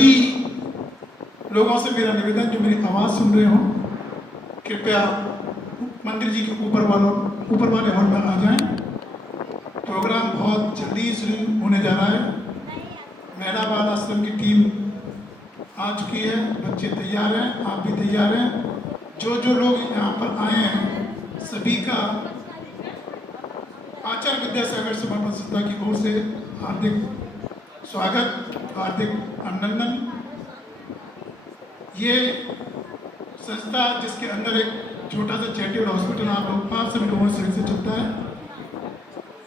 सभी लोगों से मेरा निवेदन जो मेरी आवाज़ सुन रहे हो, कृपया मंदिर जी के ऊपर वाले हॉल में आ जाएं। प्रोग्राम बहुत जल्दी शुरू होने जा रहा है। महिला बाल आश्रम की टीम आ चुकी है, बच्चे तैयार हैं, आप भी तैयार हैं। जो लोग यहाँ पर आए हैं सभी का आचार्य विद्यासागर समर्पण संस्था की ओर से हार्दिक स्वागत, हार्दिक अभिनंदन। ये संस्था जिसके अंदर एक छोटा सा चैरिटेबल हॉस्पिटल आप लोग 5 सभी लोगों से चलता है,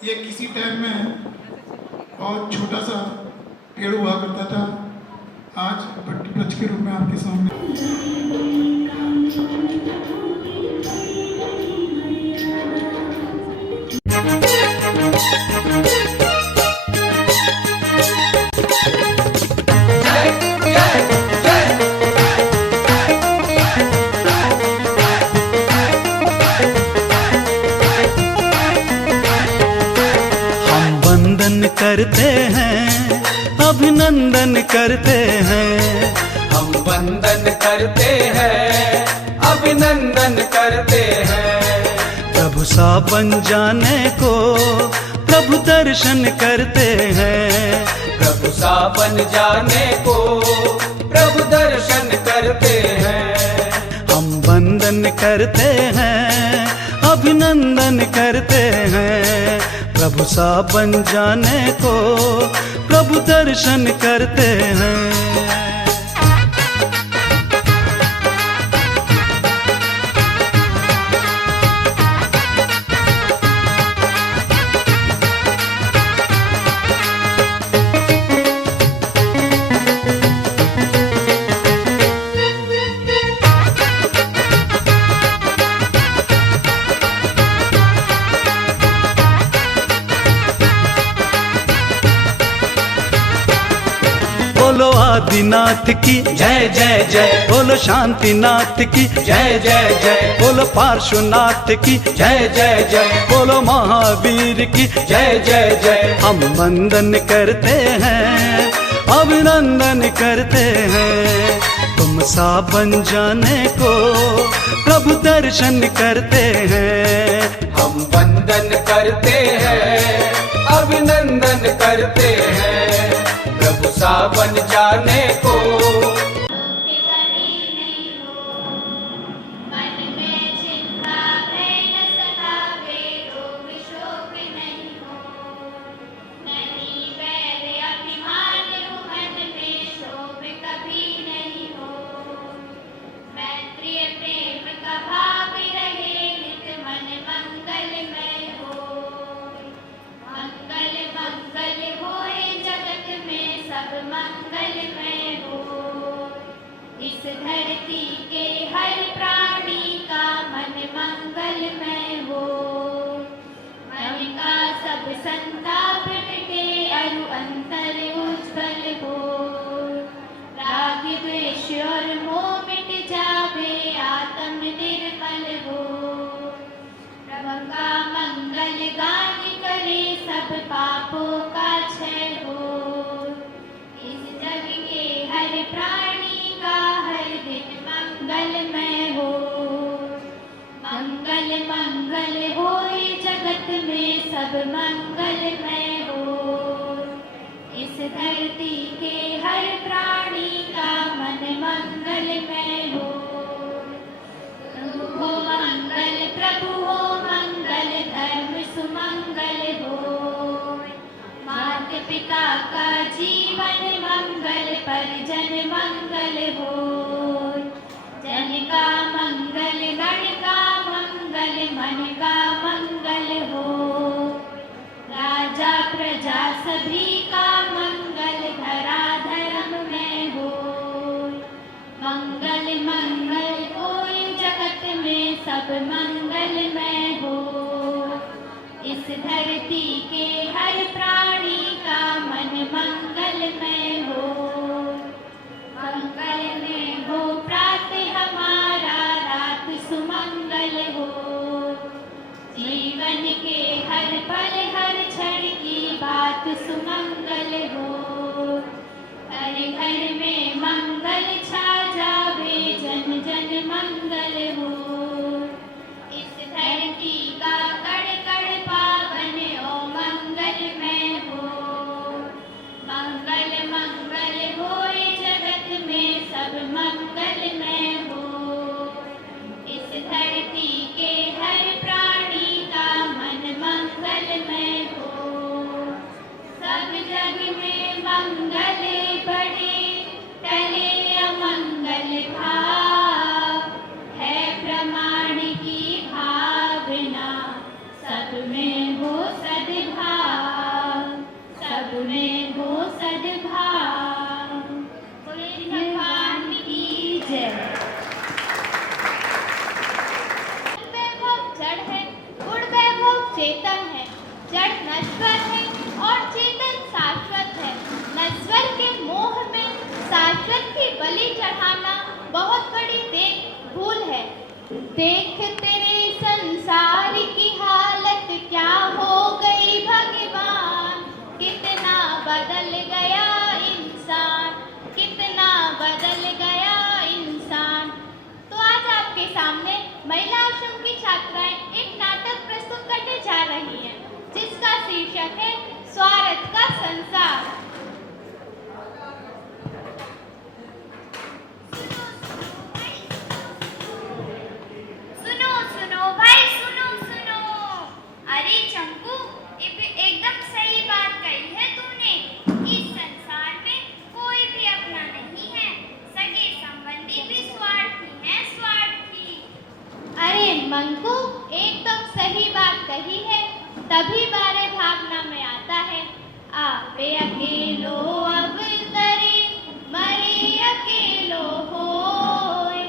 ये किसी टाइम में बहुत छोटा सा पेड़ हुआ करता था, आज वृक्ष के रूप में आपके सामने। हम वंदन करते हैं, अभिनंदन करते हैं। हम वंदन करते हैं, अभिनंदन करते हैं। प्रभु सा बन जाने को प्रभु दर्शन करते हैं। प्रभु सा बन जाने को प्रभु दर्शन करते हैं। हम वंदन करते हैं, अभिनंदन करते हैं। प्रभु सा बन जाने को प्रभु दर्शन करते हैं। बोलो आदिनाथ की जय जय जय, बोलो शांतिनाथ की जय जय जय, बोलो पार्श्वनाथ की जय जय जय, बोलो महावीर की जय जय जय। हम वंदन करते हैं, अभिनंदन करते हैं। तुम सा बन जाने को प्रभु दर्शन करते हैं। हम वंदन करते हैं, अभिनंदन करते हैं। प्रभु सा बन जाने को मंगलमय हो। इस धरती के हर प्राणी का मन मंगलमय हो। मन का सब संताप मिटे, अरु अंतर उज्ज्वल हो। राग द्वेष और मोह मिट जावे, आत्म निर्मल हो। प्रभु का मंगल गान करे, सब पापों का क्षय हो। इस जग के हर प्राणी का हर दिन मंगलमय हो। मंगल मंगल होए जगत में, सब मंगलमय हो। इस धरती के हर प्राणी का मन मंगलमय हो। हो मंगल प्रभु हो मंगल, धर्म सुमंगल हो। माता पिता का जीवन मंगल, परिजन मंगल हो। जन का मंगल, गण का मंगल, मन का मंगल हो। राजा प्रजा सभी का मंगल, धरा धर्म में हो। मंगल मंगल होए जगत में, सब मंगलमय हो। इस धरती के हर प्राणी का मन मंगलमय हो। मंगल में हो प्रातः हमारा, रात सुमंगल हो। जीवन के हर पल हर क्षण की बात सुमंगल हो। हर घर में मंगल छा जावे, जन जन मंगल हो। इस धरती का कण कण पावन ओ मंगलमय हो। मंगल मंगल होए जगत में, सब मंगलमय हो। इस धरती के हर प्राणी का मन मंगलमय हो। सब जग में मंगल बढ़े, टले अमंगल भाव। है प्रमाण की भावना, सब में हो सद्भाव, सब में हो सद्भाव। बोले भगवान की जय। वैभव जड़ है, गुण वैभव चेतन है। जड़ नश्वर है और चेतन शाश्वत है। नश्वर के मोह में शाश्वत की बलि चढ़ाना बहुत बड़ी भूल है। देख तेरे संसार की हालत क्या हो गई भगवान। कितना बदल गया इंसान, कितना बदल गया इंसान। तो आज आपके सामने महिला आश्रम की छात्राएं एक नाटक प्रस्तुत करने जा रही हैं, जिसका शीर्षक है स्वार्थ का संसार। सुनो सुनो भाई, सुनो सुनो। अरे चंकू, एकदम सही बात कही है तूने। इस संसार में कोई भी अपना नहीं है। सगे संबंधी भी स्वार्थी हैं, स्वार्थी। अरे मंकू, एकदम सही बात कही है। तभी बारे भावना में आता है, आपे अकेलो अब करे, मरे अकेलो होए।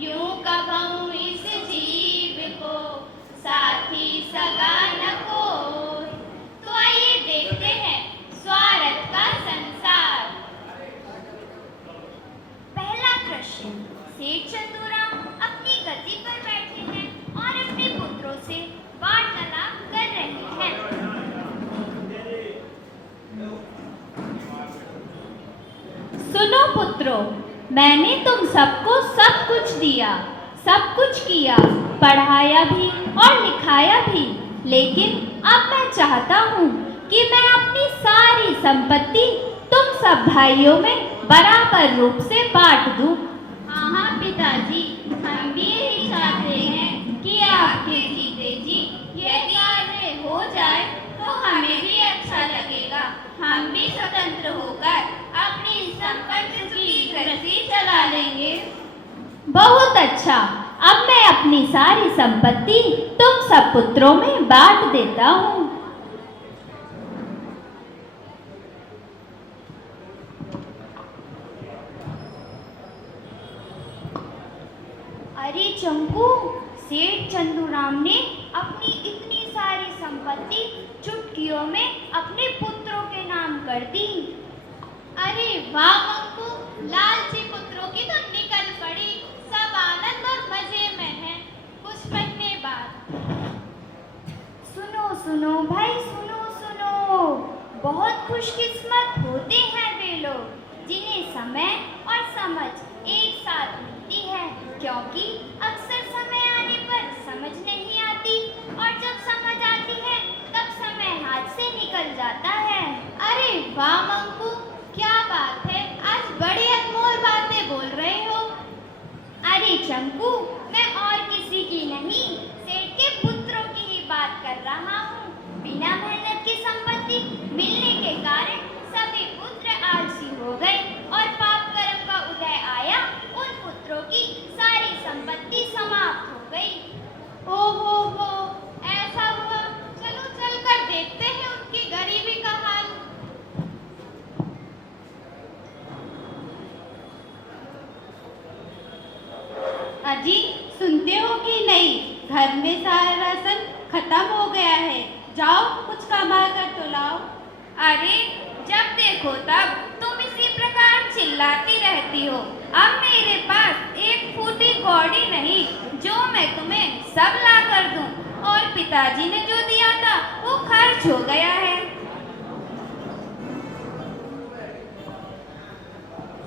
यूं कबहू इस जीव को साथी सगा न कोई। तो आइए देखते हैं स्वार्थ का संसार। पहला दृश्य, सेठ चंदूराम अपनी गद्दी पर बैठे हैं और अपने पुत्रों से वार्तालाप कर रहे हैं। सुनो पुत्रों, मैंने तुम सबको सब कुछ दिया, सब कुछ किया, पढ़ाया भी और लिखाया भी। लेकिन अब मैं चाहता हूँ कि मैं अपनी सारी संपत्ति तुम सब भाइयों में बराबर रूप से बांट दूँ। हाँ हाँ पिताजी, हम भी यही चाहते हैं कि आपके जीते जी ये कार्य हो जाए तो हमें भी अच्छा लगेगा। हम भी स्वतंत्र होकर अपनी संपत्ति की गृहस्थी चला लेंगे। बहुत अच्छा, अब मैं अपनी सारी संपत्ति तुम सब पुत्रों में बांट देता हूँ। अरे चंकू, सेठ चंदूराम ने अपनी इतनी सारी संपत्ति चुटकियों में अपने पुत्रों के नाम कर दी। अरे वाह मंकू, लालची पुत्रों की तो निकल पड़ी। सब आनंद और मजे में हैं। कुछ महीने बाद सुनो सुनो भाई, सुनो सुनो। बहुत खुशकिस्मत होते हैं वे लोग जिन्हें समय और समझ एक साथ मिलती है। क्योंकि अक्सर समय आने पर समझ नहीं आती और जब समझ आती है तब समय हाथ से निकल जाता है। अरे वाह मंकू, क्या बात है, आज बड़ी अनमोल बातें बोल रहे हो। अरे चंकू, मैं और किसी की नहीं, सेठ के पुत्रों की ही बात कर रहा हूँ। बिना मेहनत की संपत्ति मिलने के कारण सभी पुत्र आलसी हो गए और पाप कर्म का उदय आया। उन पुत्रों की सारी संपत्ति समाप्त हो गई। ओहो, ऐसा हुआ। चलो चलकर देखते हैं उनकी गरीबी का हाल। अजी, सुनते हो कि नहीं, घर में सारा राशन खत्म हो गया है। जाओ कुछ कमा कर तो लाओ। अरे जब देखो तब तुम इसी प्रकार चिल्लाती रहती हो। अब मेरे पास एक फूटी कौड़ी नहीं जो मैं तुम्हें सब ला कर दूं। और पिताजी ने जो दिया था वो खर्च हो गया है।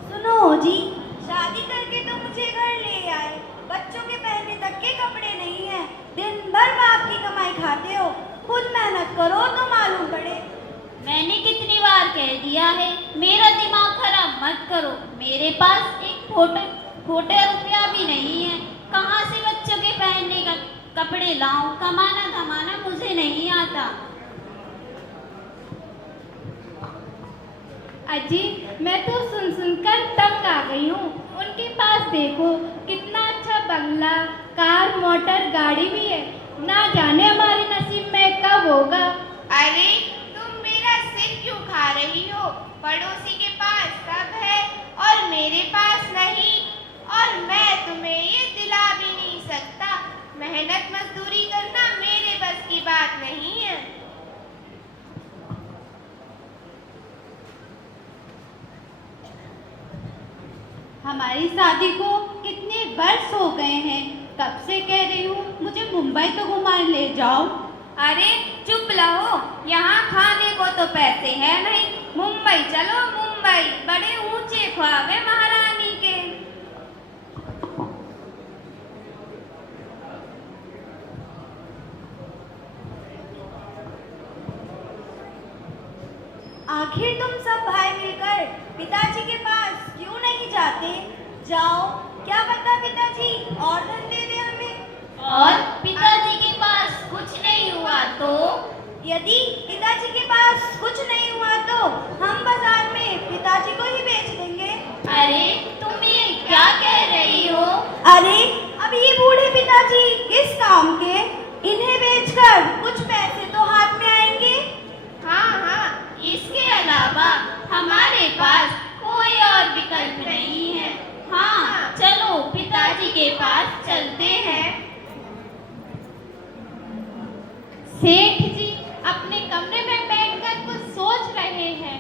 सुनो जी? शादी करके तो मुझे घर ले आए, बच्चों के पहनने तक के कपड़े नहीं हैं। दिन भर बाप की कमाई खाते हो, खुद मेहनत करो तो मालूम पड़े। मैंने कितनी बार कह दिया है, मेरा दिमाग खराब मत करो। मेरे पास एक खोटे रुपया भी नहीं है। कहाँ से बच्चों के पहनने का कपड़े लाऊं? कमाना धमाना मुझे नहीं आता। अजी, मैं तो सुन सुनकर तंग आ गई हूँ। उनके पास देखो कितना अच्छा बंगला, कार, मोटर, गाड़ी भी है। ना जाने हमारे नसीब में कब होगा। अरे तुम मेरा सिर क्यों खा रही हो? पड़ोसी के पास सब है और मेरे पास नहीं, और मैं तुम्हें ये दिला भी नहीं सकता। मेहनत मजदूरी करना मेरे बस की बात नहीं है। हमारी शादी को कितने वर्ष हो गए हैं। कब से कह रही हूँ मुझे मुंबई तो घुमा ले जाओ। अरे चुप रहो, यहाँ खाने को तो पैसे हैं नहीं। मुंबई चलो, मुंबई। बड़े ऊंचे ख्वाब है महारानी के। आखिर तुम सब भाई मिलकर पिताजी के पास क्यों नहीं जाते? जाओ, क्या पता पिताजी और धन दे दे हमें। और पिताजी के पास कुछ नहीं हुआ तो? यदि पिताजी के पास कुछ नहीं हुआ तो हम बाजार में पिताजी को ही बेच देंगे। अरे तुम ये क्या कह रही हो? अरे अब ये बूढ़े पिताजी किस काम के? इन्हें बेचकर कुछ पैसे तो हाथ में आएंगे। हाँ हाँ, इसके अलावा हमारे पास कोई और विकल्प नहीं है। हाँ चलो पिताजी के पास चलते हैं। सेठ जी अपने कमरे में बैठकर कुछ सोच रहे हैं।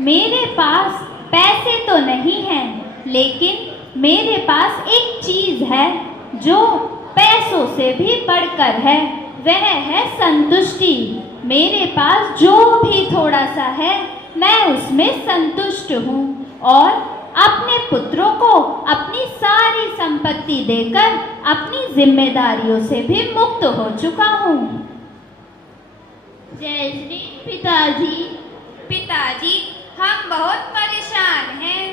मेरे पास पैसे तो नहीं हैं, लेकिन मेरे पास एक चीज है जो पैसों से भी बढ़कर है। वह है संतुष्टि। मेरे पास जो भी थोड़ा सा है मैं उसमें संतुष्ट हूँ और अपने पुत्रों को अपनी सारी संपत्ति देकर अपनी जिम्मेदारियों से भी मुक्त हो चुका हूँ। जय श्री पिताजी। पिताजी हम बहुत परेशान हैं।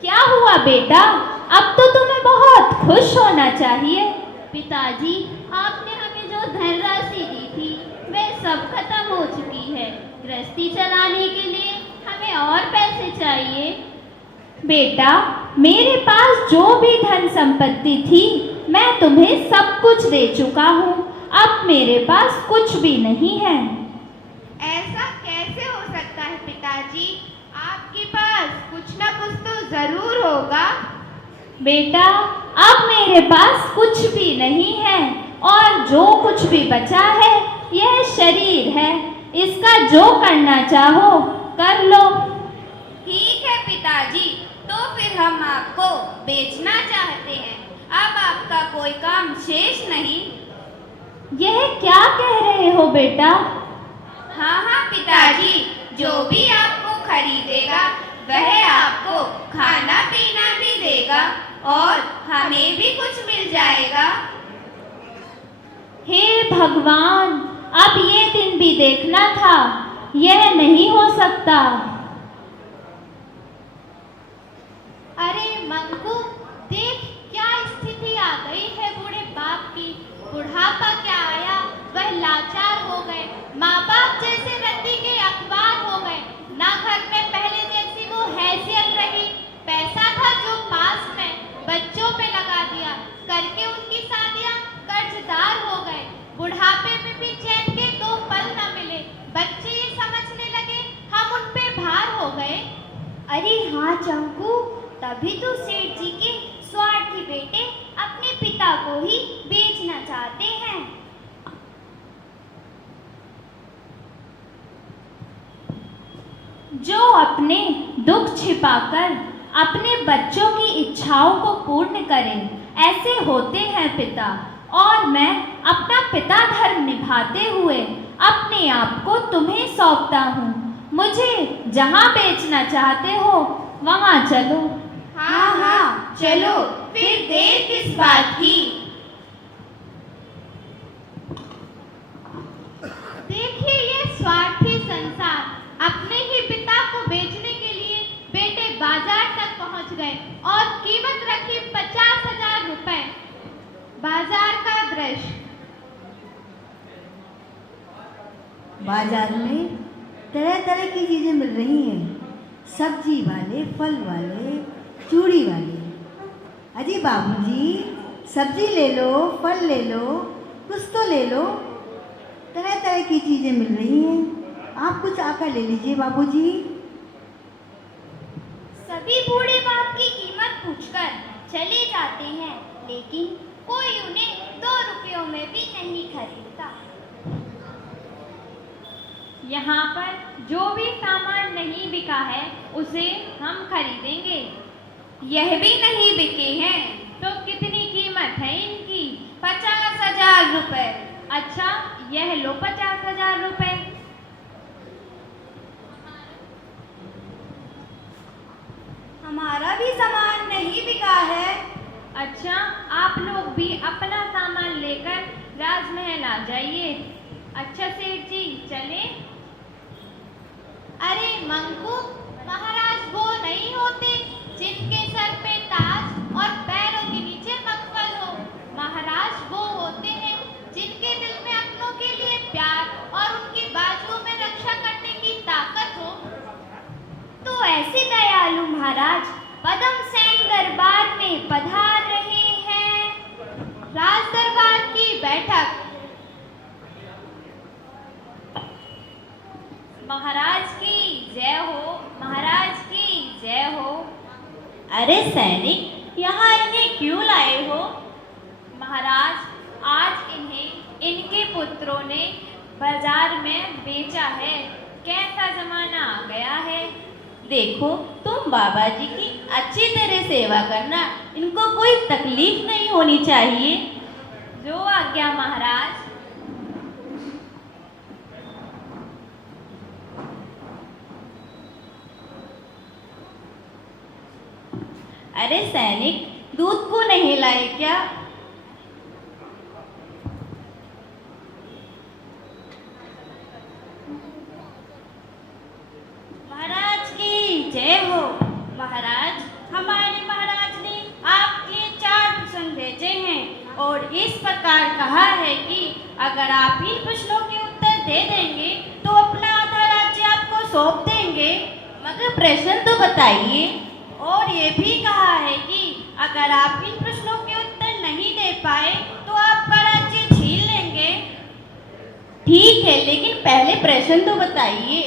क्या हुआ बेटा? अब तो तुम्हें बहुत खुश होना चाहिए। पिताजी आपने हमें जो धनराशि दी थी वह सब खत्म हो चुकी है। गृहस्थी चलाने के लिए हमें और पैसे चाहिए। बेटा मेरे पास जो भी धन संपत्ति थी मैं तुम्हें सब कुछ दे चुका हूँ। अब मेरे पास कुछ भी नहीं है। ऐसा कैसे हो सकता है पिताजी? आपके पास कुछ ना कुछ तो जरूर होगा। बेटा अब मेरे पास कुछ भी नहीं है और जो कुछ भी बचा है यह शरीर है। इसका जो करना चाहो कर लो। ठीक है पिताजी, तो फिर हम आपको बेचना चाहते हैं। अब आपका कोई काम शेष नहीं। यह क्या कह रहे हो बेटा? हाँ हाँ पिताजी, जो भी आपको खरीदेगा वह आपको खाना पीना भी देगा और हमें भी कुछ मिल जाएगा। हे भगवान, अब ये दिन भी देखना था। यह नहीं हो सकता। अरे मंगू, देख क्या स्थिति आ गई है बूढ़े बाप की। बुढ़ापा क्या आया, वह लाचार हो गए। माँ बाप जैसे रद्दी के अखबार हो गए। ना घर में पहले जैसी वो हैसियत रही। पैसा था जो पास में, बच्चों पे लगा दिया, करके उनकी शादियाँ कर्जदार हो गए। बुढ़ापे में भी चैन के 2 पल न मिले। बच्चे ये समझने लगे हम उन पे भार हो गए। अरे हाँ चंकू, तभी तो सेठ जी के स्वार्थी बेटे अपने पिता को ही बेचना चाहते हैं। जो अपने दुख छिपाकर अपने बच्चों की इच्छाओं को पूर्ण करें, ऐसे होते हैं पिता। और मैं अपना पिता धर्म निभाते हुए अपने आप को तुम्हें सौंपता हूँ। मुझे जहाँ बेचना चाहते हो वहाँ चलो। हाँ हाँ चलो, फिर देर किस बात की। देखिए ये स्वार्थी संसार, अपने ही पिता को बेचने के लिए बेटे बाजार तक पहुंच गए और कीमत रखी 50,000 रुपए। बाजार का दृश्य। बाजार में तरह तरह की चीज़ें मिल रही हैं, सब्जी वाले, फल वाले, चूड़ी वाले। अजी बाबूजी, सब्जी ले लो, फल ले लो, कुछ तो ले लो। तरह तरह की चीज़ें मिल रही हैं, आप कुछ आकर ले लीजिए बाबूजी। सभी बूढ़े बाप की कीमत पूछकर चले जाते हैं, लेकिन कोई उन्हें 2 रुपयों में भी नहीं खरीदता। यहाँ पर जो भी सामान नहीं बिका है उसे हम खरीदेंगे। यह भी नहीं बिके हैं। तो कितनी कीमत है इनकी? 50,000 रुपए। अच्छा, यह लो 50,000 रुपए। हमारा भी सामान नहीं बिका है। अच्छा, आप लोग भी अपना सामान लेकर राजमहल आ जाइए। अच्छा सेठ जी, चले। अरे मंकू, महाराज वो नहीं होते जिनके सर पे ताज और पैरों के नीचे मखमल हो। महाराज वो होते हैं जिनके दिल में अपनों के लिए प्यार और उनकी बाजुओं में रक्षा करने की ताकत हो। तो ऐसे दयालु महाराज पदम सेन दरबार में पधार रहे हैं। राज दरबार की बैठक। महाराज की जय हो, महाराज की जय हो। अरे सैनिक, यहाँ इन्हें क्यों लाए हो? महाराज, आज इन्हें इनके पुत्रों ने बाजार में बेचा है। कैसा जमाना आ गया है। देखो, तुम बाबा जी की अच्छी तरह सेवा करना, इनको कोई तकलीफ नहीं होनी चाहिए। जो आज्ञा महाराज। अरे सैनिक, दूध को नहीं लाए क्या? महाराज की जय हो। महाराज, हमारे महाराज ने आपके 4 प्रश्न भेजे हैं और इस प्रकार कहा है कि अगर आप इन प्रश्नों के उत्तर दे देंगे तो अपना आधा राज्य आपको सौंप देंगे। मगर प्रश्न तो बताइए। और ये भी कहा है कि अगर आप इन प्रश्नों के उत्तर नहीं दे पाए तो आपका राज्य छीन लेंगे। ठीक है, लेकिन पहले प्रश्न तो बताइए।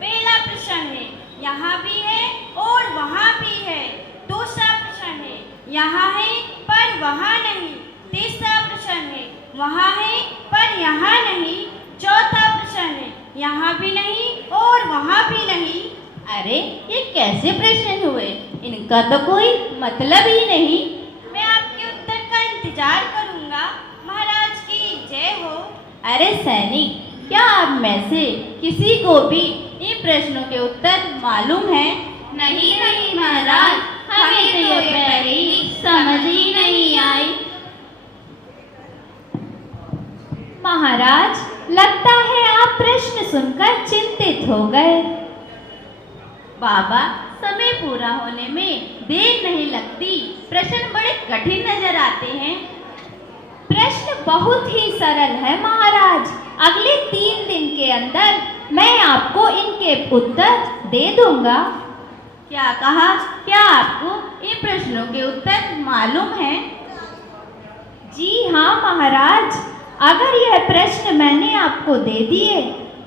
पहला प्रश्न है, यहाँ भी है और वहाँ भी है। दूसरा प्रश्न है, यहाँ है पर वहाँ नहीं। तीसरा प्रश्न है, वहाँ है पर यहाँ नहीं। चौथा प्रश्न है, यहाँ भी नहीं और वहाँ भी नहीं। अरे ये कैसे प्रश्न हुए? इनका तो कोई मतलब ही नहीं। मैं आपके उत्तर का इंतजार करूँगा। महाराज की जय हो। अरे सैनिक, क्या आप में से किसी को भी इन प्रश्नों के उत्तर मालूम है? नहीं नहीं महाराज, हमें तो ये पहेली समझ ही नहीं आई। महाराज, लगता है आप प्रश्न सुनकर चिंतित हो गए। बाबा, समय पूरा होने में देर नहीं लगती। प्रश्न बड़े कठिन नजर आते हैं। प्रश्न बहुत ही सरल है महाराज। अगले 3 दिन के अंदर मैं आपको इनके उत्तर दे दूंगा। क्या कहा? क्या आपको इन प्रश्नों के उत्तर मालूम है? जी हाँ महाराज, अगर यह प्रश्न मैंने आपको दे दिए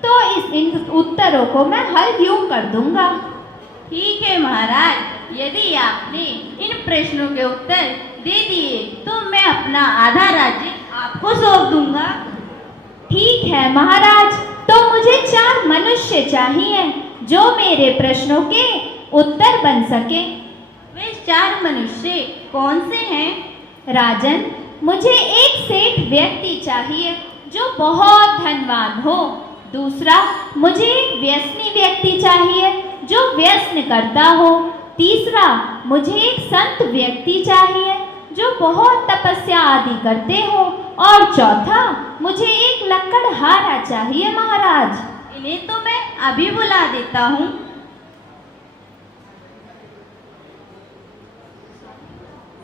तो इन उत्तरों को मैं हल यूं कर दूंगा। ठीक है महाराज, यदि आपने इन प्रश्नों के उत्तर दे दिए तो मैं अपना आधा राज्य आपको सौंप दूंगा। ठीक है महाराज, तो मुझे 4 मनुष्य चाहिए जो मेरे प्रश्नों के उत्तर बन सके। वे 4 मनुष्य कौन से हैं? राजन, मुझे एक सेठ व्यक्ति चाहिए जो बहुत धनवान हो। दूसरा, मुझे एक व्यसनी व्यक्ति चाहिए जो व्यसन करता हो। तीसरा, मुझे एक संत व्यक्ति चाहिए जो बहुत तपस्या आदि करते हो। और चौथा, मुझे एक लकड़हारा चाहिए महाराज। इन्हें तो मैं अभी बुला देता हूँ।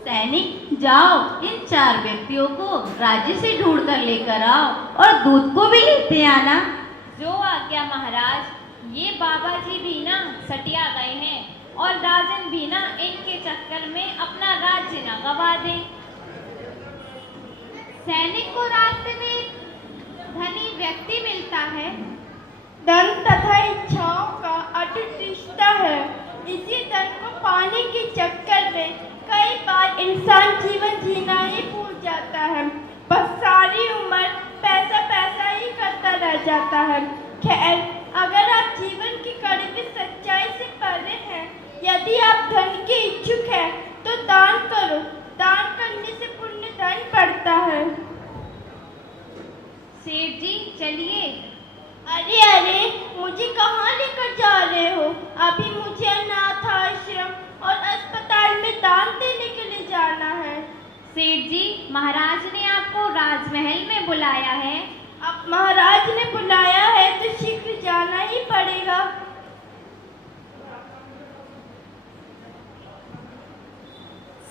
सैनिक, जाओ इन 4 व्यक्तियों को राज्य से ढूंढ कर लेकर आओ और दूध को भी लेते आना। जो आज्ञा महाराज। ये बाबा जी भी ना सटिया गए हैं और राजन भी ना इनके चक्कर में अपना राज्य ना गवा दें। सैनिक को रास्ते में एक धनी व्यक्ति मिलता है। धन तथा इच्छाओं का अटूट रिश्ता है। इसी धन को पाने के चक्कर में कई बार इंसान जीवन जीना ही भूल जाता है। बस सारी उम्र पैसा पैसा ही करता रह जाता है। खैर, अगर आप जीवन की कड़वी सच्चाई से परे हैं, यदि आप धन के इच्छुक हैं, तो दान करो। दान करने से पुण्य धन बढ़ता है। सेठ जी चलिए। अरे अरे, मुझे कहाँ लेकर जा रहे हो? अभी मुझे अनाथ आश्रम और अस्पताल में दान देने के लिए जाना है। सेठ जी, महाराज ने आपको राजमहल में बुलाया है। अब महाराज ने बुलाया है तो शीघ्र जाना ही पड़ेगा।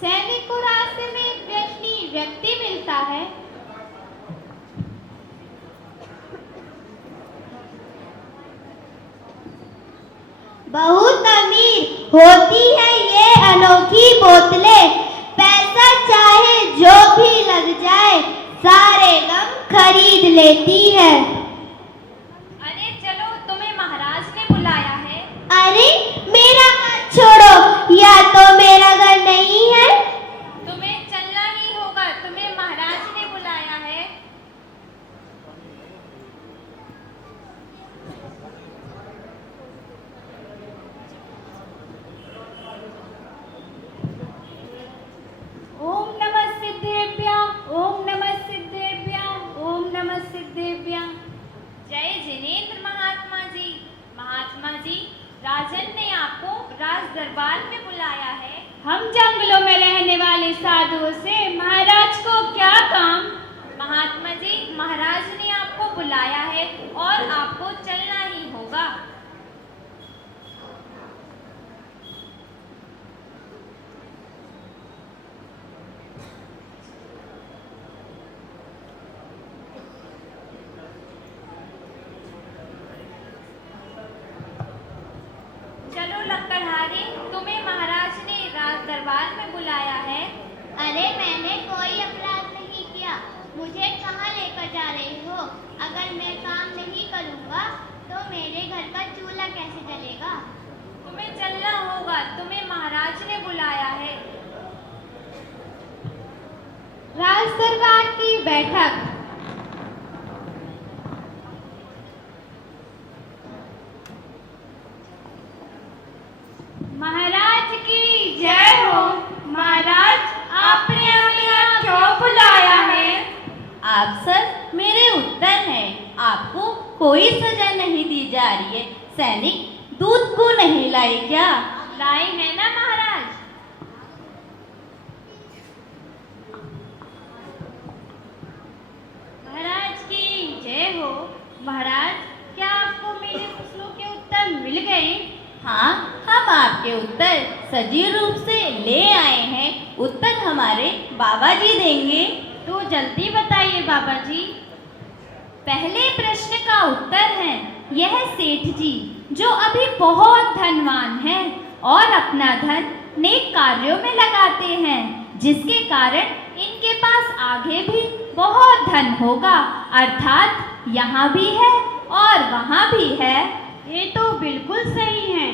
सैनिक को रास्ते में एक व्यसनी व्यक्ति मिलता है। बहुत अमीर होती है ये अनोखी बोतलें, पैसा चाहे जो भी लग जाए सारे गम खरीद लेती है। अरे चलो, तुम्हें महाराज ने बुलाया है। अरे मेरा हाथ छोड़ो, या तो मेरा घर नहीं है। तुम्हें चलना ही होगा, तुम्हें महाराज ने बुलाया है। ओम नमः सिद्धेभ्यः, ओम नमः सिद्धेभ्यः, ओम नमः सिद्धेभ्यः। जय जिनेंद्र महात्मा जी। महात्मा जी, राजन ने आपको राज दरबार में बुलाया है। हम जंगलों में रहने वाले साधुओं से महाराज को क्या काम? महात्मा जी, महाराज ने आपको बुलाया है और आपको चलना ही होगा। चलो लकड़हारे, तुम्हें महाराज ने राज दरबार में बुलाया है। अरे मैंने कोई अपराध नहीं किया, मुझे कहाँ लेकर जा रही हो? अगर मैं काम नहीं करूँगा तो मेरे घर का चूल्हा कैसे जलेगा? तुम्हें चलना होगा, तुम्हें महाराज ने बुलाया है। राज दरबार की बैठक। महाराज की जय हो। महाराज, आपने हमें यहाँ क्यों बुलाया है? आप सर, मेरे उत्तर हैं। आपको कोई सजा नहीं दी जा रही है। सैनिक, दूध को नहीं लाए क्या? लाए हैं ना महाराज। महाराज की जय हो। महाराज, क्या आपको मेरे प्रश्नों के उत्तर मिल गए? हाँ, हम आपके उत्तर सजीव रूप से ले आए हैं। उत्तर हमारे बाबा जी देंगे। तो जल्दी बताइए बाबा जी। पहले प्रश्न का उत्तर है, यह सेठ जी जो अभी बहुत धनवान हैं और अपना धन नेक कार्यों में लगाते हैं, जिसके कारण इनके पास आगे भी बहुत धन होगा, अर्थात यहाँ भी है और वहाँ भी है। ये तो बिल्कुल सही है।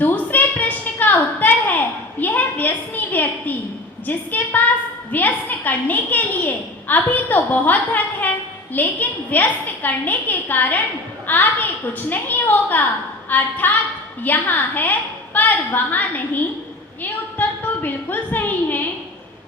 दूसरे प्रश्न का उत्तर है, यह व्यसनी व्यक्ति जिसके पास व्यसन करने के लिए अभी तो बहुत धन है, लेकिन व्यसन करने के कारण आगे कुछ नहीं होगा, अर्थात यहाँ है पर वहाँ नहीं। ये उत्तर तो बिल्कुल सही है।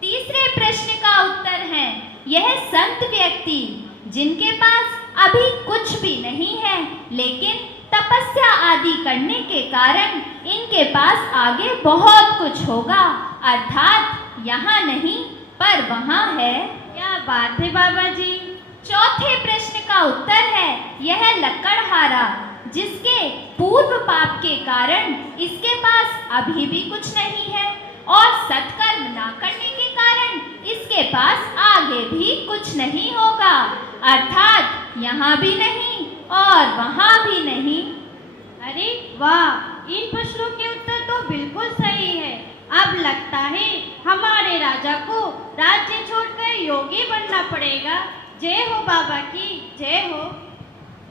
तीसरे प्रश्न का उत्तर है, यह संत व्यक्ति जिनके पास अभी कुछ भी नहीं है, लेकिन तपस्या आदि करने के कारण इनके पास आगे बहुत कुछ होगा, अर्थात यहाँ नहीं पर वहाँ है। क्या बात है बाबा जी। चौथे प्रश्न का उत्तर है, यह लकड़हारा जिसके पूर्व पाप के कारण इसके पास अभी भी कुछ नहीं है और सत्कर्म ना करने के कारण इसके पास आगे भी कुछ नहीं होगा, अर्थात यहाँ भी नहीं और वहाँ भी नहीं। अरे वाह, इन प्रश्नों के उत्तर तो बिल्कुल सही है। अब लगता है हमारे राजा को राज्य छोड़कर योगी बनना पड़ेगा। जय हो बाबा की, जय हो।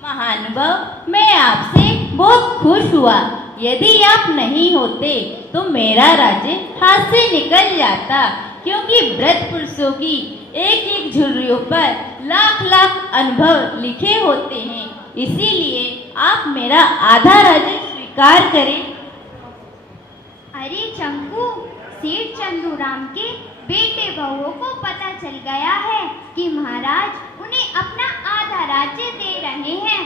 महानुभाव, मैं आपसे बहुत खुश हुआ। यदि आप नहीं होते तो मेरा राज्य हाथ से निकल जाता, क्योंकि व्रत पुरुषों की एक एक झुर्रियों पर लाख लाख अनुभव लिखे होते हैं। इसीलिए आप मेरा आधा राज्य स्वीकार करें। अरे चंकू, सेठ चंदूराम के बेटे बहुओं को पता चल गया है कि महाराज उन्हें अपना आधा राज्य दे रहे हैं।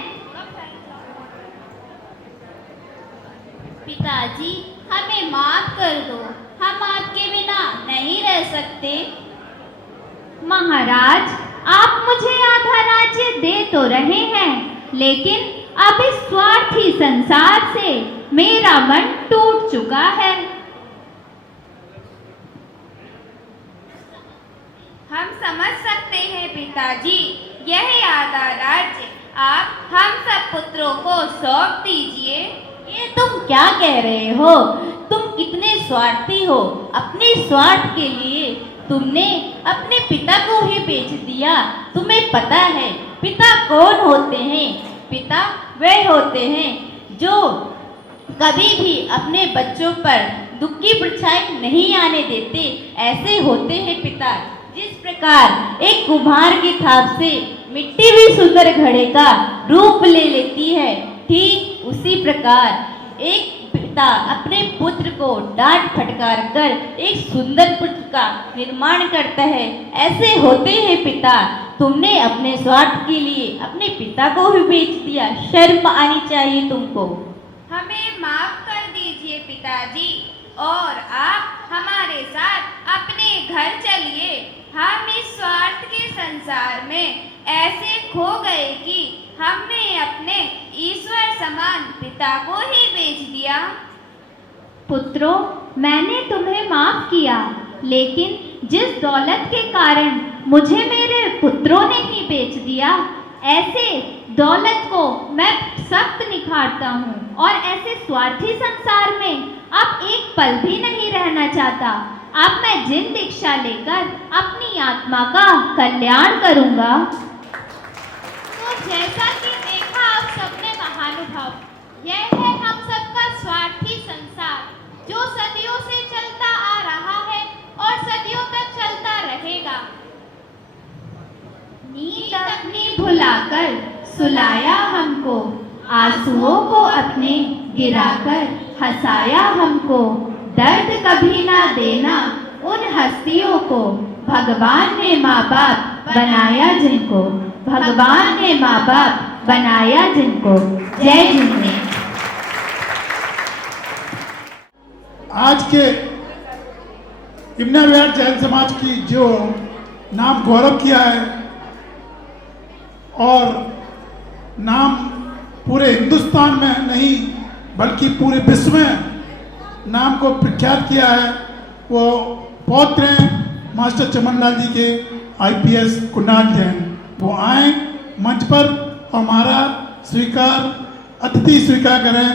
पिताजी, हमें माफ कर दो, हम आपके बिना नहीं रह सकते। महाराज, आप मुझे आधा राज्य दे तो रहे हैं, लेकिन अब इस स्वार्थी संसार से मेरा मन टूट चुका है। हम समझ सकते हैं पिताजी, यह आधा राज्य आप हम सब पुत्रों को सौंप दीजिए। ये तुम क्या कह रहे हो? तुम कितने स्वार्थी हो। अपने स्वार्थ के लिए तुमने अपने पिता को ही बेच दिया। तुम्हें पता है पिता कौन होते हैं? पिता वे होते हैं जो कभी भी अपने बच्चों पर दुख की परछाई नहीं आने देते। ऐसे होते हैं पिता। जिस प्रकार एक कुम्हार की थाप से मिट्टी भी सुंदर घड़े का रूप ले लेती है, ठीक उसी प्रकार एक पिता अपने पुत्र को डांट फटकार कर एक सुंदर पुत्र का निर्माण करता है। ऐसे होते हैं पिता। तुमने अपने स्वार्थ के लिए अपने पिता को ही बेच दिया। शर्म आनी चाहिए तुमको। हमें माफ कर दीजिए पिताजी, और आप हमारे साथ अपने घर चलिए। हम इस स्वार्थ के संसार में ऐसे खो गए कि हमने अपने ईश्वर समान पिता को ही बेच दिया। पुत्रों, मैंने तुम्हें माफ किया, लेकिन जिस दौलत के कारण मुझे मेरे पुत्रों ने ही बेच दिया, ऐसे दौलत को मैं सख्त निखारता हूँ और ऐसे स्वार्थी संसार में अब एक पल भी नहीं रहना चाहता। अब मैं जिन दीक्षा लेकर अपनी आत्मा का कल्याण करूँगा। तो जैसा कि देखा आप सबने महानुभाव, यह है हम सबका स्वार्थी संसार जो सदियों से चलता आ रहा है और सदियों तक चलता रहेगा। नींद अपनी भुलाकर सुलाया हमको, आंसुओं को अपने गिराकर हंसाया हमको। दर्द कभी ना देना उन हस्तियों को, भगवान ने माँ बाप बनाया जिनको, भगवान ने माँ बाप बनाया जिनको। जय जिन्हें। आज के यमुना विहार जैन समाज की जो नाम गौरव किया है और नाम पूरे हिंदुस्तान में नहीं बल्कि पूरे विश्व में नाम को प्रख्यात किया है, वो पौत्र हैं मास्टर चमनलाल जी के IPS कुणाल जैन। वो आए मंच पर और हमारा अतिथि स्वीकार करें।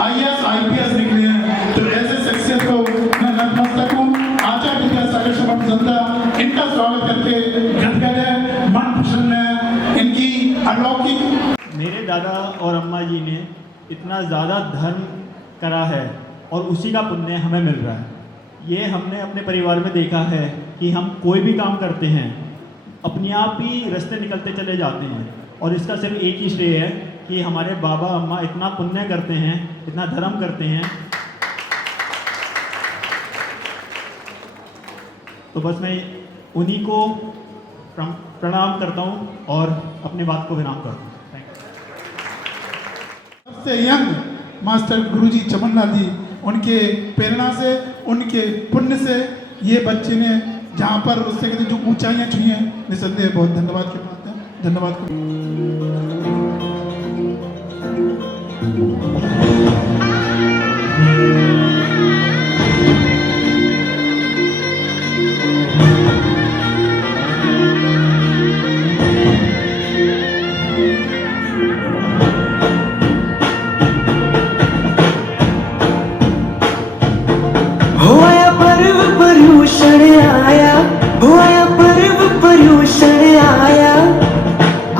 IAS IPS निकले हैं, तो ऐसे शख्सियत को मैं नतमस्तक हूँ। आचार्य विद्यासागर समाज जनता इनका स्वागत करके गदगद है, मन प्रसन्न है। इनकी अलौकिक मेरे दादा और अम्मा जी ने इतना ज़्यादा धर्म करा है और उसी का पुण्य हमें मिल रहा है। ये हमने अपने परिवार में देखा है कि हम कोई भी काम करते हैं अपने आप ही रास्ते निकलते चले जाते हैं, और इसका सिर्फ एक ही श्रेय है कि हमारे बाबा अम्मा इतना पुण्य करते हैं, इतना धर्म करते हैं। तो बस मैं उन्हीं को प्रणाम करता हूँ और अपनी बात को विराम करता हूँ। सबसे यंग मास्टर गुरुजी चमनलाल जी, उनके प्रेरणा से, उनके पुण्य से ये बच्चे ने जहाँ पर उससे कहते जो ऊंचाइयाँ छुई हैं, निसंदेह बहुत धन्यवाद के पात्र हैं। धन्यवाद।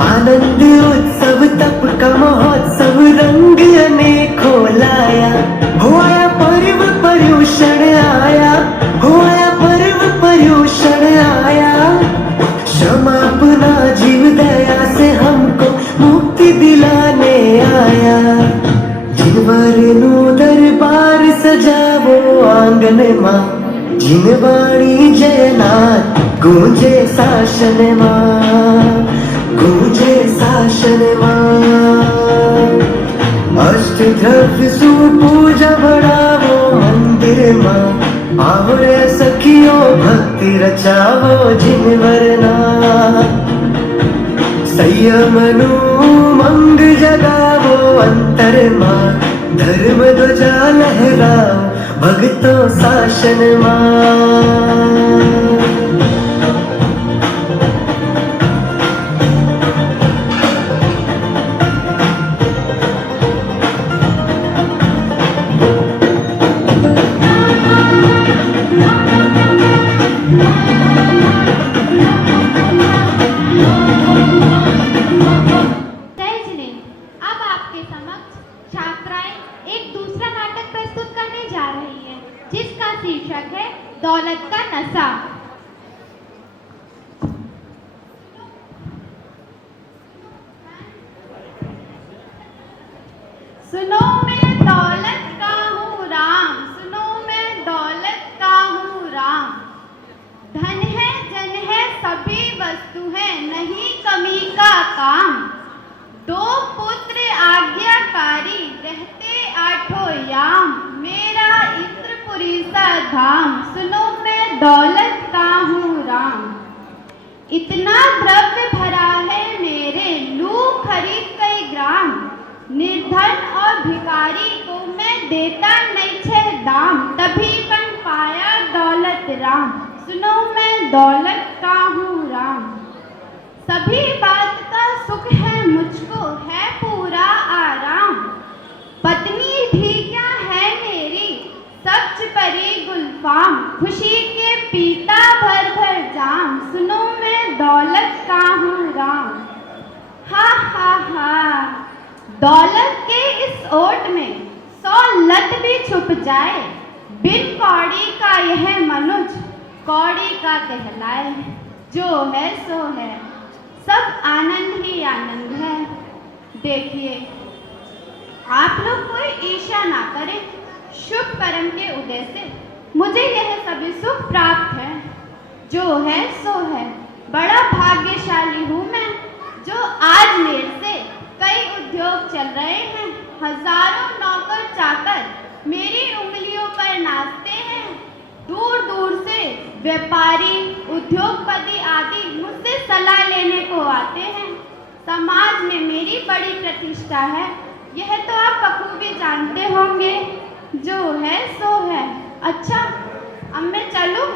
आनंद उत्सव तप का महोत्सव रंग अनेकों लाया, हो आया पर्व पर्यूषण आया, हो आया पर्व पर्यूषण आया। क्षमापना जीव दया से हमको मुक्ति दिलाने आया। जिनवर नु दरबार सजावो आंगन मां, जिन वाणी जयनाथ गूंजे शासन मां, गूंजे शासन मां। अष्टद्रव्य सुपूजा बढ़ावो मंदिर मां, आओ रे सखियों भक्ति रचावो जिनवर नाम। संयम नु मंग जगावो अंतर मां, धर्म ध्वजा लहराओ भक्तों शासन मां। दौलत का नशा। सुनो मैं दौलत का हूँ राम, सुनो मैं दौलत का हूँ राम। धन है जन है सभी वस्तु है, नहीं कमी का काम। दो पुत्र आज्ञाकारी रहते आठों याम, मेरा इंद्रपुरी सा धाम। सुनो मैं दौलत का हूँ राम। इतना द्रव्य भरा है मेरे, लू खरीद कई ग्राम। निर्धन और भिखारी को मैं देता नहीं छह दाम, तभी बन पाया दौलत राम। सुनो मैं दौलत का हूँ राम। सभी बात का सुख है मुझको, है पूरा आराम। पत्नी भी क्या है मेरी, सब्ज परी गुलफाम। खुशी के पीता भर भर जाम, सुनो मैं दौलत का हूँ राम। हा हा हा, दौलत के इस ओट में 100 लत भी छुप जाए। बिन कौड़ी का यह मनुज कौड़ी का कहलाए। जो है सो है, सब आनंद ही आनंद है। देखिए, आप लोग कोई ईर्ष्या ना करें। शुभ कर्म के उदय से मुझे यह सभी सुख प्राप्त है। जो है सो है, बड़ा भाग्यशाली हूँ मैं, जो आज मेरे से कई उद्योग चल रहे हैं। हजारों नौकर चाकर मेरी उंगलियों पर नाचते हैं। दूर दूर से व्यापारी उद्योगपति आदि मुझसे सलाह लेने को आते हैं। समाज में मेरी बड़ी प्रतिष्ठा है, यह तो आप बखूबी जानते होंगे। जो है सो है। अच्छा, अब मैं चलूं?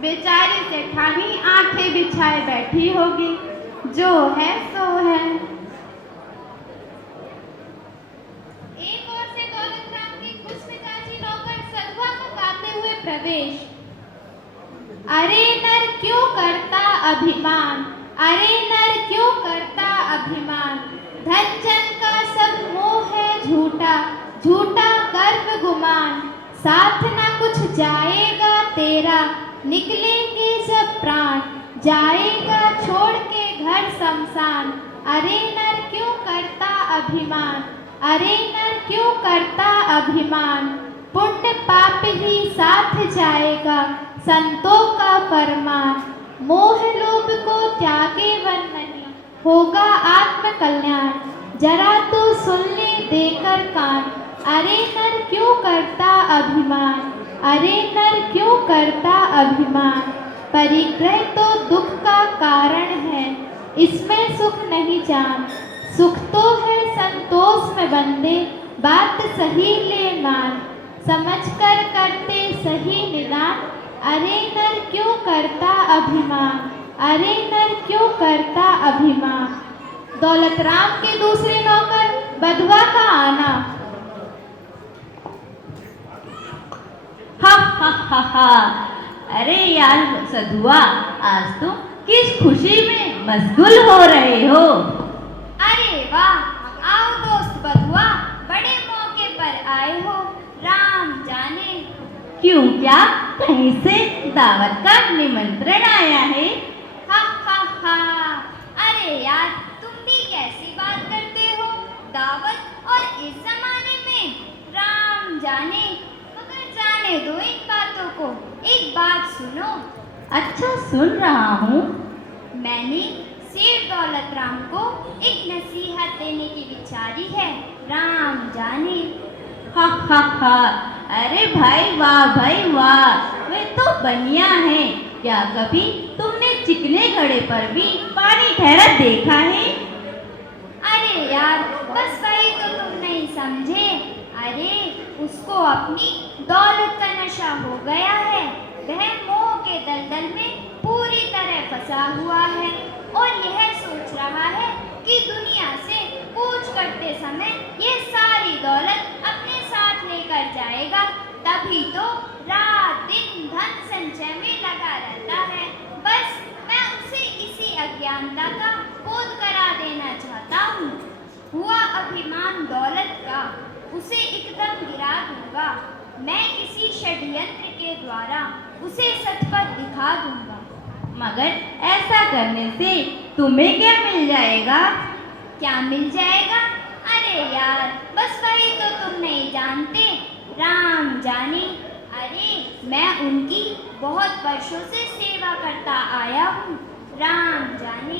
बेचारी सेठानी आंखें बिछाए बैठी होगी। जो है सो है। एक ओर से दौलत राम की खुश मिजाजी नौकर सलवा पकाते हुए प्रवेश। अरे नर क्यों करता अभिमान, अरे नर क्यों करता अभिमान। धन जन का सब मोह है झूठा, झूठा गर्व गुमान। साथ ना कुछ जाएगा तेरा, निकलेंगे जब प्राण। जाएगा छोड़ के घर शमशान। अरे नर क्यों करता अभिमान, अरे नर क्यों करता अभिमान। पुण्य पाप ही साथ जाएगा, संतों का फरमान, मोह लोभ को त्यागे वन नहीं, होगा आत्म कल्याण। जरा तो सुन ले देकर कान, अरे नर क्यों करता अभिमान, अरे नर क्यों करता अभिमान। परिग्रह तो दुख का कारण है, इसमें सुख नहीं जान। सुख तो है संतोष में बंदे, बात सही ले मान। समझ कर करते सही निदान, अरे नर क्यों करता अभिमान, अरे नर क्यों करता अभिमान। दौलतराम के दूसरे नौकर बधवा का आना। हा हा हा हा। अरे यार सधुआ, आज तुम किस खुशी में मशगूल हो रहे हो? अरे वाह, आओ दोस्त बधुआ, बड़े मौके पर आए हो। राम जाने। क्यों, क्या कहीं से दावत का निमंत्रण आया है? हा हा हा। अरे यार, तुम भी कैसी बात करते हो? दावत और इस जमाने में? राम जाने। मगर जाने दो इन बातों को, एक बात सुनो। अच्छा, सुन रहा हूँ। मैंने सेठ दौलतराम को एक नसीहत देने की विचारी है। राम जाने। हा हा हा। अरे भाई वाह, भाई वाह, वे तो बनिया है। क्या कभी तुमने चिकने घड़े पर भी पानी ठहरा देखा है? अरे यार, बस वही तो तुम नहीं समझे। अरे उसको अपनी दौलत का नशा हो गया है। वह मोह के दलदल में पूरी तरह फंसा हुआ है और यह सोच रहा है कि दुनिया से कूच करते समय ये सारी दौलत अपने साथ लेकर जाएगा। तभी तो रात दिन धन संचय में लगा रहता है। बस मैं उसे इसी अज्ञानता का बोध करा देना चाहता हूँ। हुआ अभिमान दौलत का, उसे एकदम गिरा दूंगा। मैं किसी षड्यंत्र के द्वारा उसे सतपथ दिखा दूंगा। मगर ऐसा करने से तुम्हें क्या मिल जाएगा? क्या मिल जाएगा? अरे यार, बस वही तो तुम नहीं जानते। राम जाने। अरे मैं उनकी बहुत वर्षों से सेवा करता आया हूँ। राम जाने।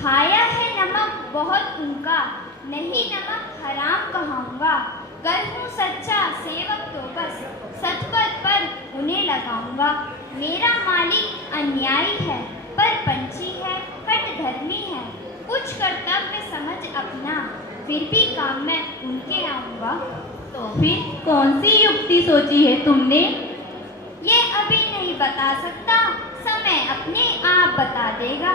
खाया है नमक बहुत उनका, नहीं नमक हराम कहूँगा। कर हूँ सच्चा सेवक तो बस सतपथ पर उन्हें लगाऊंगा। मेरा मालिक अन्यायी है पर पंछी है, कटधर्मी है। कुछ कर्तव्य समझ अपना, फिर भी काम में उनके आऊंगा। तो फिर कौन सी युक्ति सोची है तुमने? ये अभी नहीं बता सकता, समय अपने आप बता देगा।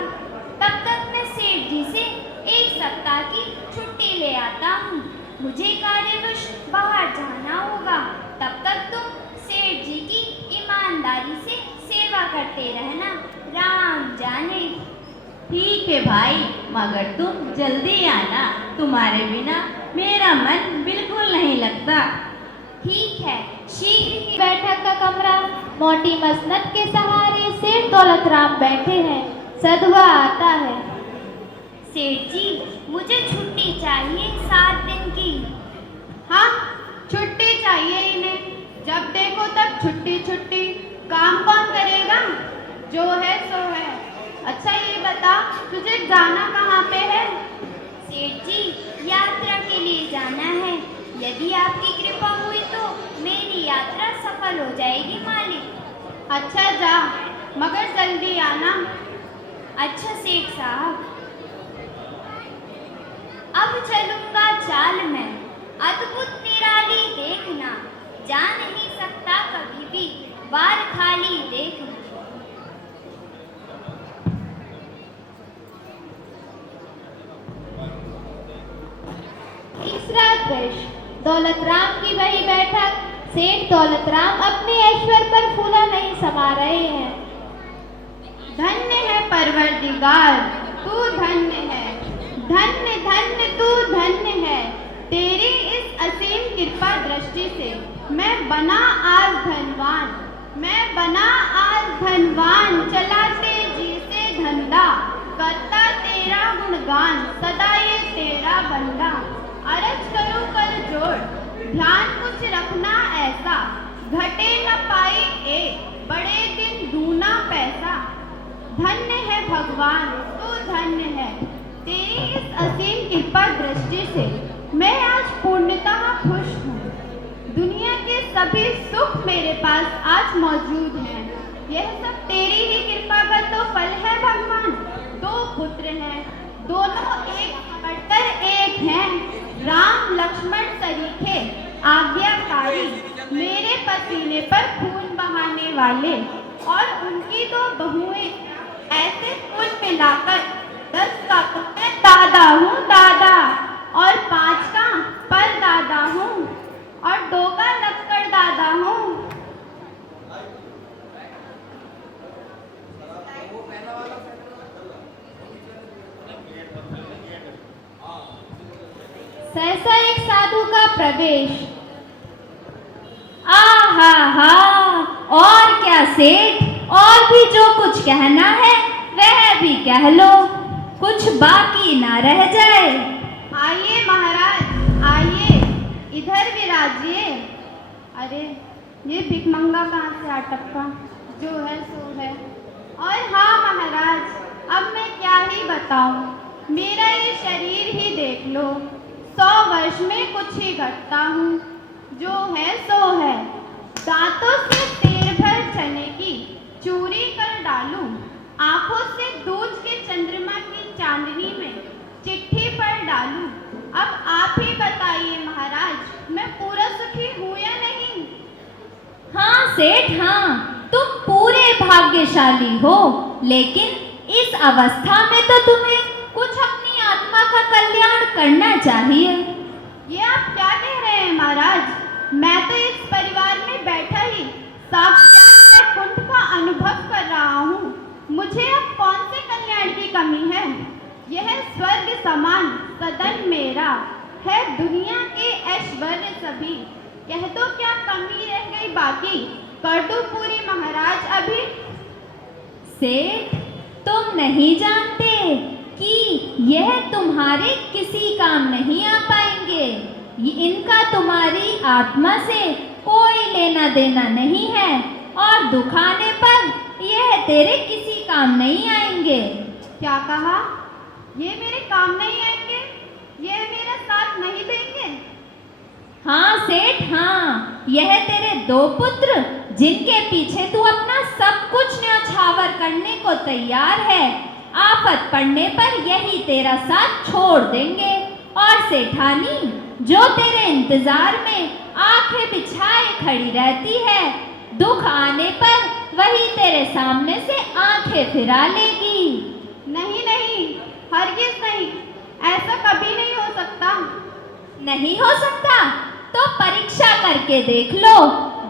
तब तक मैं सेठ जी से 1 सप्ताह की छुट्टी ले आता हूँ। मुझे कार्यवश बाहर जाना होगा। तब तक तुम सेठ जी की ईमानदारी से सेवा करते रहना। राम जाने। ठीक है भाई, मगर तुम जल्दी आना। तुम्हारे बिना मेरा मन बिल्कुल नहीं लगता। ठीक है, शीघ्र ही। बैठक का कमरा, मोटी मसनद के सहारे सेठ दौलतराम बैठे हैं। सधवा आता है। सेठ जी, मुझे छुट्टी चाहिए 7 दिन की। हाँ, छुट्टी चाहिए इन्हें। जब देखो तब छुट्टी छुट्टी। काम कौन करेगा? जो है सो है। अच्छा ये बता, तुझे जाना कहाँ पे है? सेठ जी, यात्रा के लिए जाना है। यदि आपकी कृपा हुई तो मेरी यात्रा सफल हो जाएगी मालिक। अच्छा जा, मगर जल्दी आना। अच्छा सेठ साहब। अब चलूंगा चाल में, अद्भुत निराली देखना। जा नहीं सकता कभी भी बार खाली देखना। तीसरा दृश्य, दौलतराम की वही बैठक। सेठ दौलतराम अपने ऐश्वर्य पर फूला नहीं समा रहे हैं। धन्य है परवरदिगार, तू धन्य है। धन्य धन्य तू धन्य है। तेरी इस असीम कृपा दृष्टि से मैं बना आज धनवान। मैं बना आज धनवान। चलाते जी से धंधा, करता तेरा गुणगान। सदा ये तेरा बंदा। अरज करूं कर जोड़, ध्यान कुछ रखना ऐसा। घटे न पाई एक बड़े दिन पैसा। धन्य है भगवान, तू धन्य है। तेरी इस असीम कृपा दृष्टि से मैं आज पूर्णतः खुश हूँ। दुनिया के सभी सुख मेरे पास आज मौजूद हैं। यह सब तेरी ही कृपा का तो फल है भगवान। 2 पुत्र हैं, दोनों एक बढ़कर एक हैं। राम लक्ष्मण सरीखे, आज्ञाकारी, मेरे पसीने पर खून बहाने वाले। और उनकी 2 बहुएं, ऐसे कुल मिलाकर 10 का मैं दादा हूँ दादा, और 5 का पर दादा हूँ, और 2 का लक्कड़ दादा हूँ। सहसा एक साधु का प्रवेश। आहा हा, और क्या सेठ, और भी जो कुछ कहना है वह भी कह लो, कुछ बाकी ना रह जाए। आइए महाराज आइए, इधर विराजिए। अरे ये भिखमंगा कहाँ से आ टपका, जो है सो है। और हाँ महाराज, अब मैं क्या ही बताऊं, मेरा ये शरीर ही देख लो। 100 वर्ष में कुछ ही घटता हूँ, जो है सो है। दांतों से तेर भर चने की चूरी कर डालूं, आंखों से दूज के चंद्रमा की चांदनी में चिट्ठी पर डालूं। अब आप ही बताइए महाराज, मैं पूरा सुखी हूँ या नहीं? हाँ सेठ हाँ, तुम पूरे भाग्यशाली हो, लेकिन इस अवस्था में तो तुम्हें कुछ अपनी आत्मा का कल्याण करना चाहिए। ये आप क्या कह रहे हैं महाराज? मैं तो इस परिवार में बैठा ही साक्षात कुंठ का अनुभव कर रहा हूँ। मुझे अब कौन से कल्याण की कमी है? यह स्वर्ग समान सदन मेरा है, दुनिया के ऐश्वर्य सभी। कह दो क्या कमी रह गई बाकी, कर दो पूरी महाराज अभी। सेठ, तुम नहीं जानते कि यह तुम्हारे किसी काम नहीं आ पाएंगे। इनका तुम्हारी आत्मा से कोई लेना देना नहीं है, और दुखाने पर यह तेरे किसी काम नहीं आएंगे। क्या कहा? ये मेरे काम नहीं आएंगे? ये मेरा साथ नहीं देंगे? हाँ सेठ हाँ, यह तेरे 2 पुत्र जिनके पीछे तू अपना सब कुछ न्यौछावर करने को तैयार है, आफत पड़ने पर यही तेरा साथ छोड़ देंगे। और सेठानी जो तेरे इंतजार में आंखें बिछाए खड़ी रहती है, दुख आने पर वही तेरे सामने से आंखें फिरा लेगी। नहीं नहीं, हरगिज नहीं, ऐसा कभी नहीं हो सकता। नहीं हो सकता तो परीक्षा करके देख लो,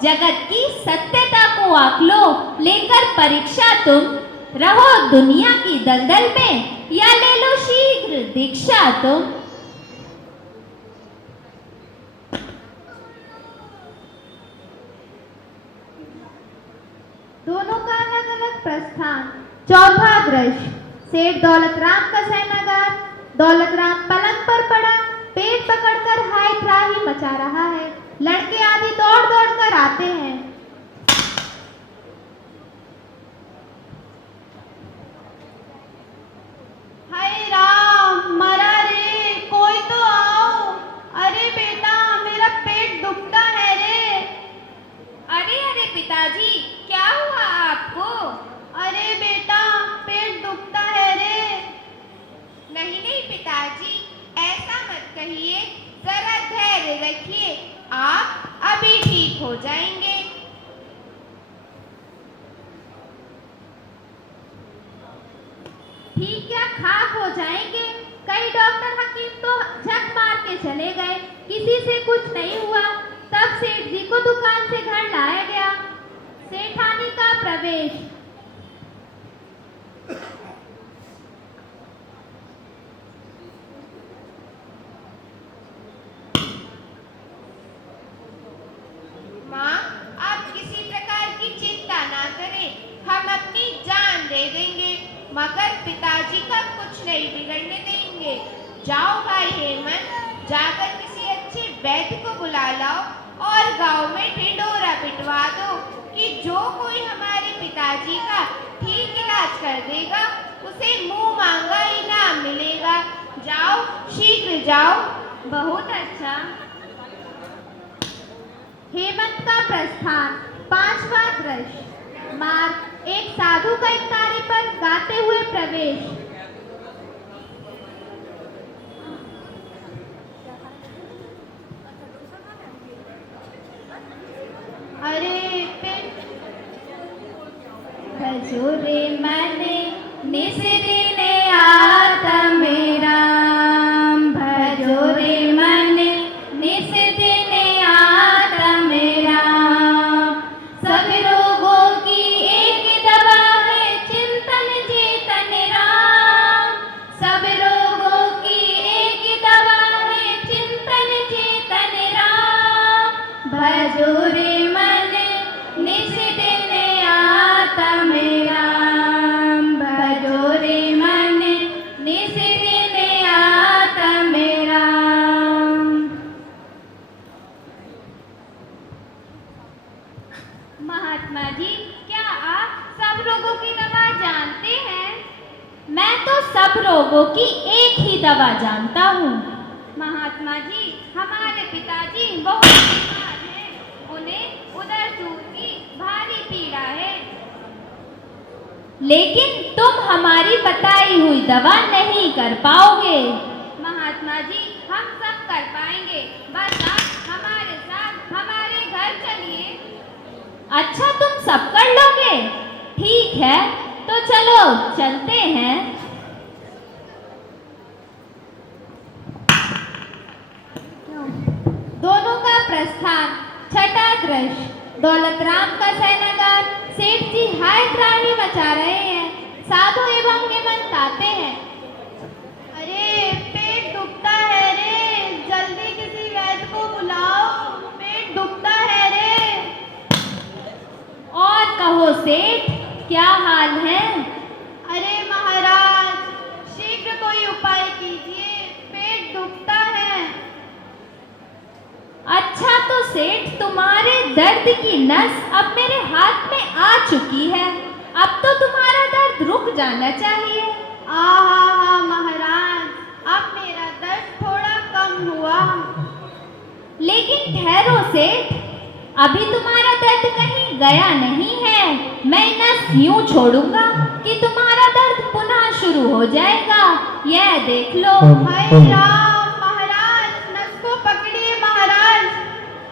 जगत की सत्यता को आंक लो। लेकर परीक्षा तुम, रहो दुनिया की दलदल में, या ले लो शीघ्र दीक्षा तुम। दोनों का अलग अलग प्रस्थान। 4वां दृश्य। सेठ दौलत राम का शयनागार। दौलत राम पलंग पर पड़ा, पेट पकड़कर हाय त्राही मचा रहा है। लड़के आदि दौड़ दौड़ कर आते हैं। हाय राम, मरा रे, कोई तो आओ। अरे बेटा, मेरा पेट दुखता है रे। अरे अरे पिताजी, क्या हुआ आपको? अरे बेटा, पेट दुखता है रे। नहीं नहीं पिताजी, ऐसा मत कहिए, जरा धैर्य रखिए, आप अभी ठीक हो जाएंगे। ठीक क्या खाक हो जाएंगे? कई डॉक्टर हकीम तो झक मार के चले गए, किसी से कुछ नहीं हुआ। तब सेठ जी को दुकान से घर लाया गया। सेठानी का प्रवेश। माँ, आप किसी प्रकार की चिंता ना करें, हम अपनी जान दे देंगे, मगर पिताजी का कुछ नहीं बिगड़ने देंगे। जाओ भाई हेमंत, जाकर किसी अच्छे वैद्य को बुला लाओ और गांव में ढिंढोरा पिटवा दो कि कि जो कोई हमारे पिताजी का ठीक इलाज कर देगा उसे मुंह मांगा इनाम मिलेगा। जाओ, शीघ्र जाओ। बहुत अच्छा। हेमंत का प्रस्थान, 5वां दृश्य। मार्ग, एक साधु कईकारी पर गाते हुए प्रवेश। अरे भजो रे मने निस दिन आत्म राम, भजो रे मने निस दिन आत्म राम। सब रोगों की एक दवा है चिंतन चेतन राम, सब रोगों की एक दवा है चिंतन चेतन राम। भजो रे मने निस दिन आत्म राम, भजो रे मने निस दिन आत्म राम। महात्मा जी, क्या आप सब रोगों की दवा जानते हैं? मैं तो सब रोगों की एक ही दवा जानता हूँ। महात्मा जी, हमारे पिताजी बहुत बीमार हैं, उन्हें उदर दूर की भारी पीड़ा है। लेकिन तुम हमारी बताई हुई दवा नहीं कर पाओगे। महात्मा जी, हम सब कर पाएंगे, बस आप हमारे साथ हमारे घर चलिए। अच्छा, तुम सब कर लोगे? ठीक है, तो चलो चलते हैं। दोनों का प्रस्थान, 6वां दृश्य। दौलतराम का सैनागार। सेठ जी हाय त्राही मचा रहे हैं। साधु एवं हेमंत आते हैं। अरे पेट दुखता है रे, जल्दी किसी वैद्य को बुलाओ, पेट दुखता है रे। और कहो सेठ, क्या हाल है? अरे महाराज, शीघ्र कोई उपाय कीजिए, पेट दुखता है। अच्छा तो सेठ, तुम्हारे दर्द की नस अब मेरे हाथ में आ चुकी है, अब तो तुम्हारा दर्द रुक जाना चाहिए। आहा महाराज, अब मेरा दर्द थोड़ा कम हुआ। लेकिन ठहरो सेठ, अभी तुम्हारा दर्द कहीं गया नहीं है। मैं नस यूं छोड़ूंगा कि तुम्हारा दर्द पुनः शुरू हो जाएगा। यह देख लो। हाय राम, महाराज नस को पकड़िए महाराज।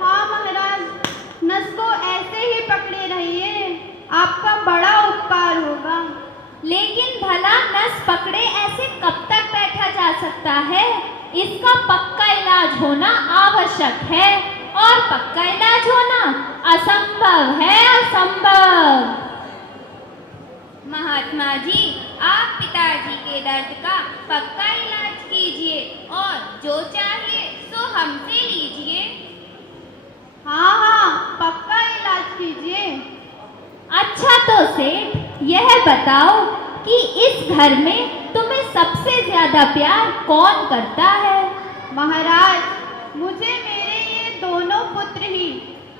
हाँ महाराज, नस को ऐसे ही पकड़े रहिए, आपका बड़ा उपकार होगा। लेकिन भला नस पकड़े ऐसे कब तक बैठा जा सकता है? इसका पक्का इलाज होना आवश्यक है, और पक्का इलाज होना असंभव है, असंभव। महात्मा जी, आप पिताजी के दर्द का पक्का इलाज कीजिए, और जो चाहिए सो हमसे लीजिए। हाँ हाँ, पक्का इलाज कीजिए। अच्छा तो सेठ, यह बताओ कि इस घर में तुम्हें सबसे ज्यादा प्यार कौन करता है? महाराज, मुझे मेरे ये दोनों पुत्र ही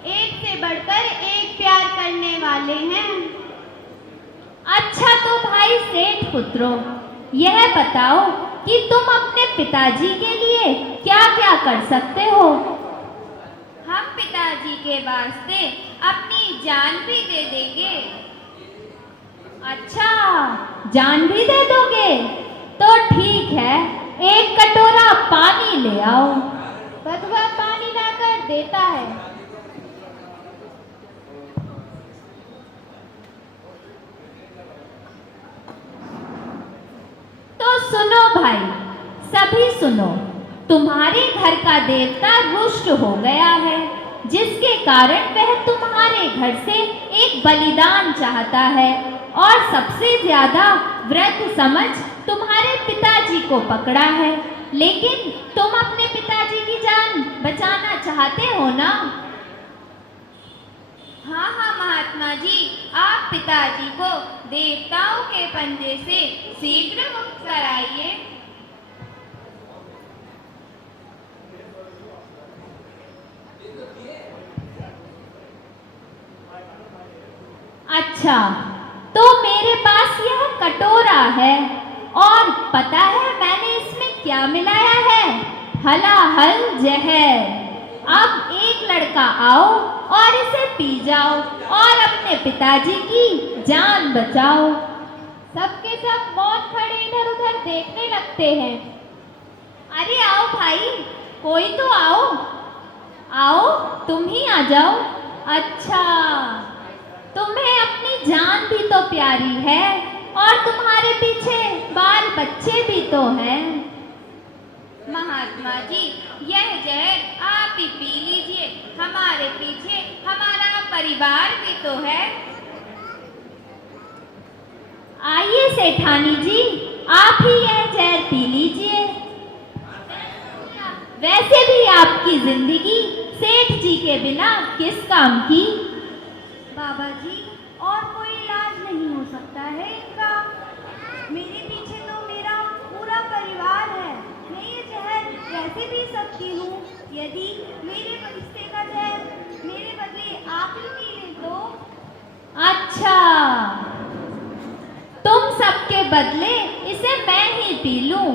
एक से बढ़कर एक प्यार करने वाले हैं। अच्छा तो भाई सेठ पुत्रों, यह बताओ कि तुम अपने पिताजी के लिए क्या क्या कर सकते हो? हम पिताजी के वास्ते अपनी जान भी दे देंगे। अच्छा, जान भी दे दोगे? तो ठीक है, एक कटोरा पानी ले आओ। बधुआ पानी लाकर देता है। तो सुनो भाई, सभी सुनो, तुम्हारे घर का देवता रुष्ट हो गया है, जिसके कारण वह तुम्हारे घर से एक बलिदान चाहता है, और सबसे ज्यादा वृद्ध समझ तुम्हारे पिताजी को पकड़ा है। लेकिन तुम अपने पिताजी की जान बचाना चाहते हो ना? हाँ हाँ महात्मा जी, आप पिताजी को देवताओं के पंजे से शीघ्र मुक्त कराइए। अच्छा, तो मेरे पास यह कटोरा है और पता है मैंने इसमें क्या मिलाया है? हलाहल जहर। अब एक लड़का आओ और इसे पी जाओ और अपने पिताजी की जान बचाओ। सबके सब मौन खड़े इधर उधर देखने लगते हैं। अरे आओ भाई, कोई तो आओ। आओ, तुम ही आ जाओ। अच्छा, तुम्हें अपनी जान भी तो प्यारी है और तुम्हारे पीछे बाल बच्चे भी तो हैं। महात्मा जी, यह जहर आप ही पी लीजिए, हमारे पीछे हमारा परिवार भी तो है। आइए सेठानी जी, आप ही यह जहर पी लीजिए। वैसे भी आपकी जिंदगी सेठ जी के बिना किस काम की? बाबा जी, और कोई इलाज नहीं हो सकता है इनका? मेरे पीछे तो मेरा पूरा परिवार है। मैं ये जहर कैसे पी सकती हूँ? यदि मेरे रिश्ते का जहर मेरे बदले आप ही पी लें तो? अच्छा, तुम सबके बदले इसे मैं ही पी लूं।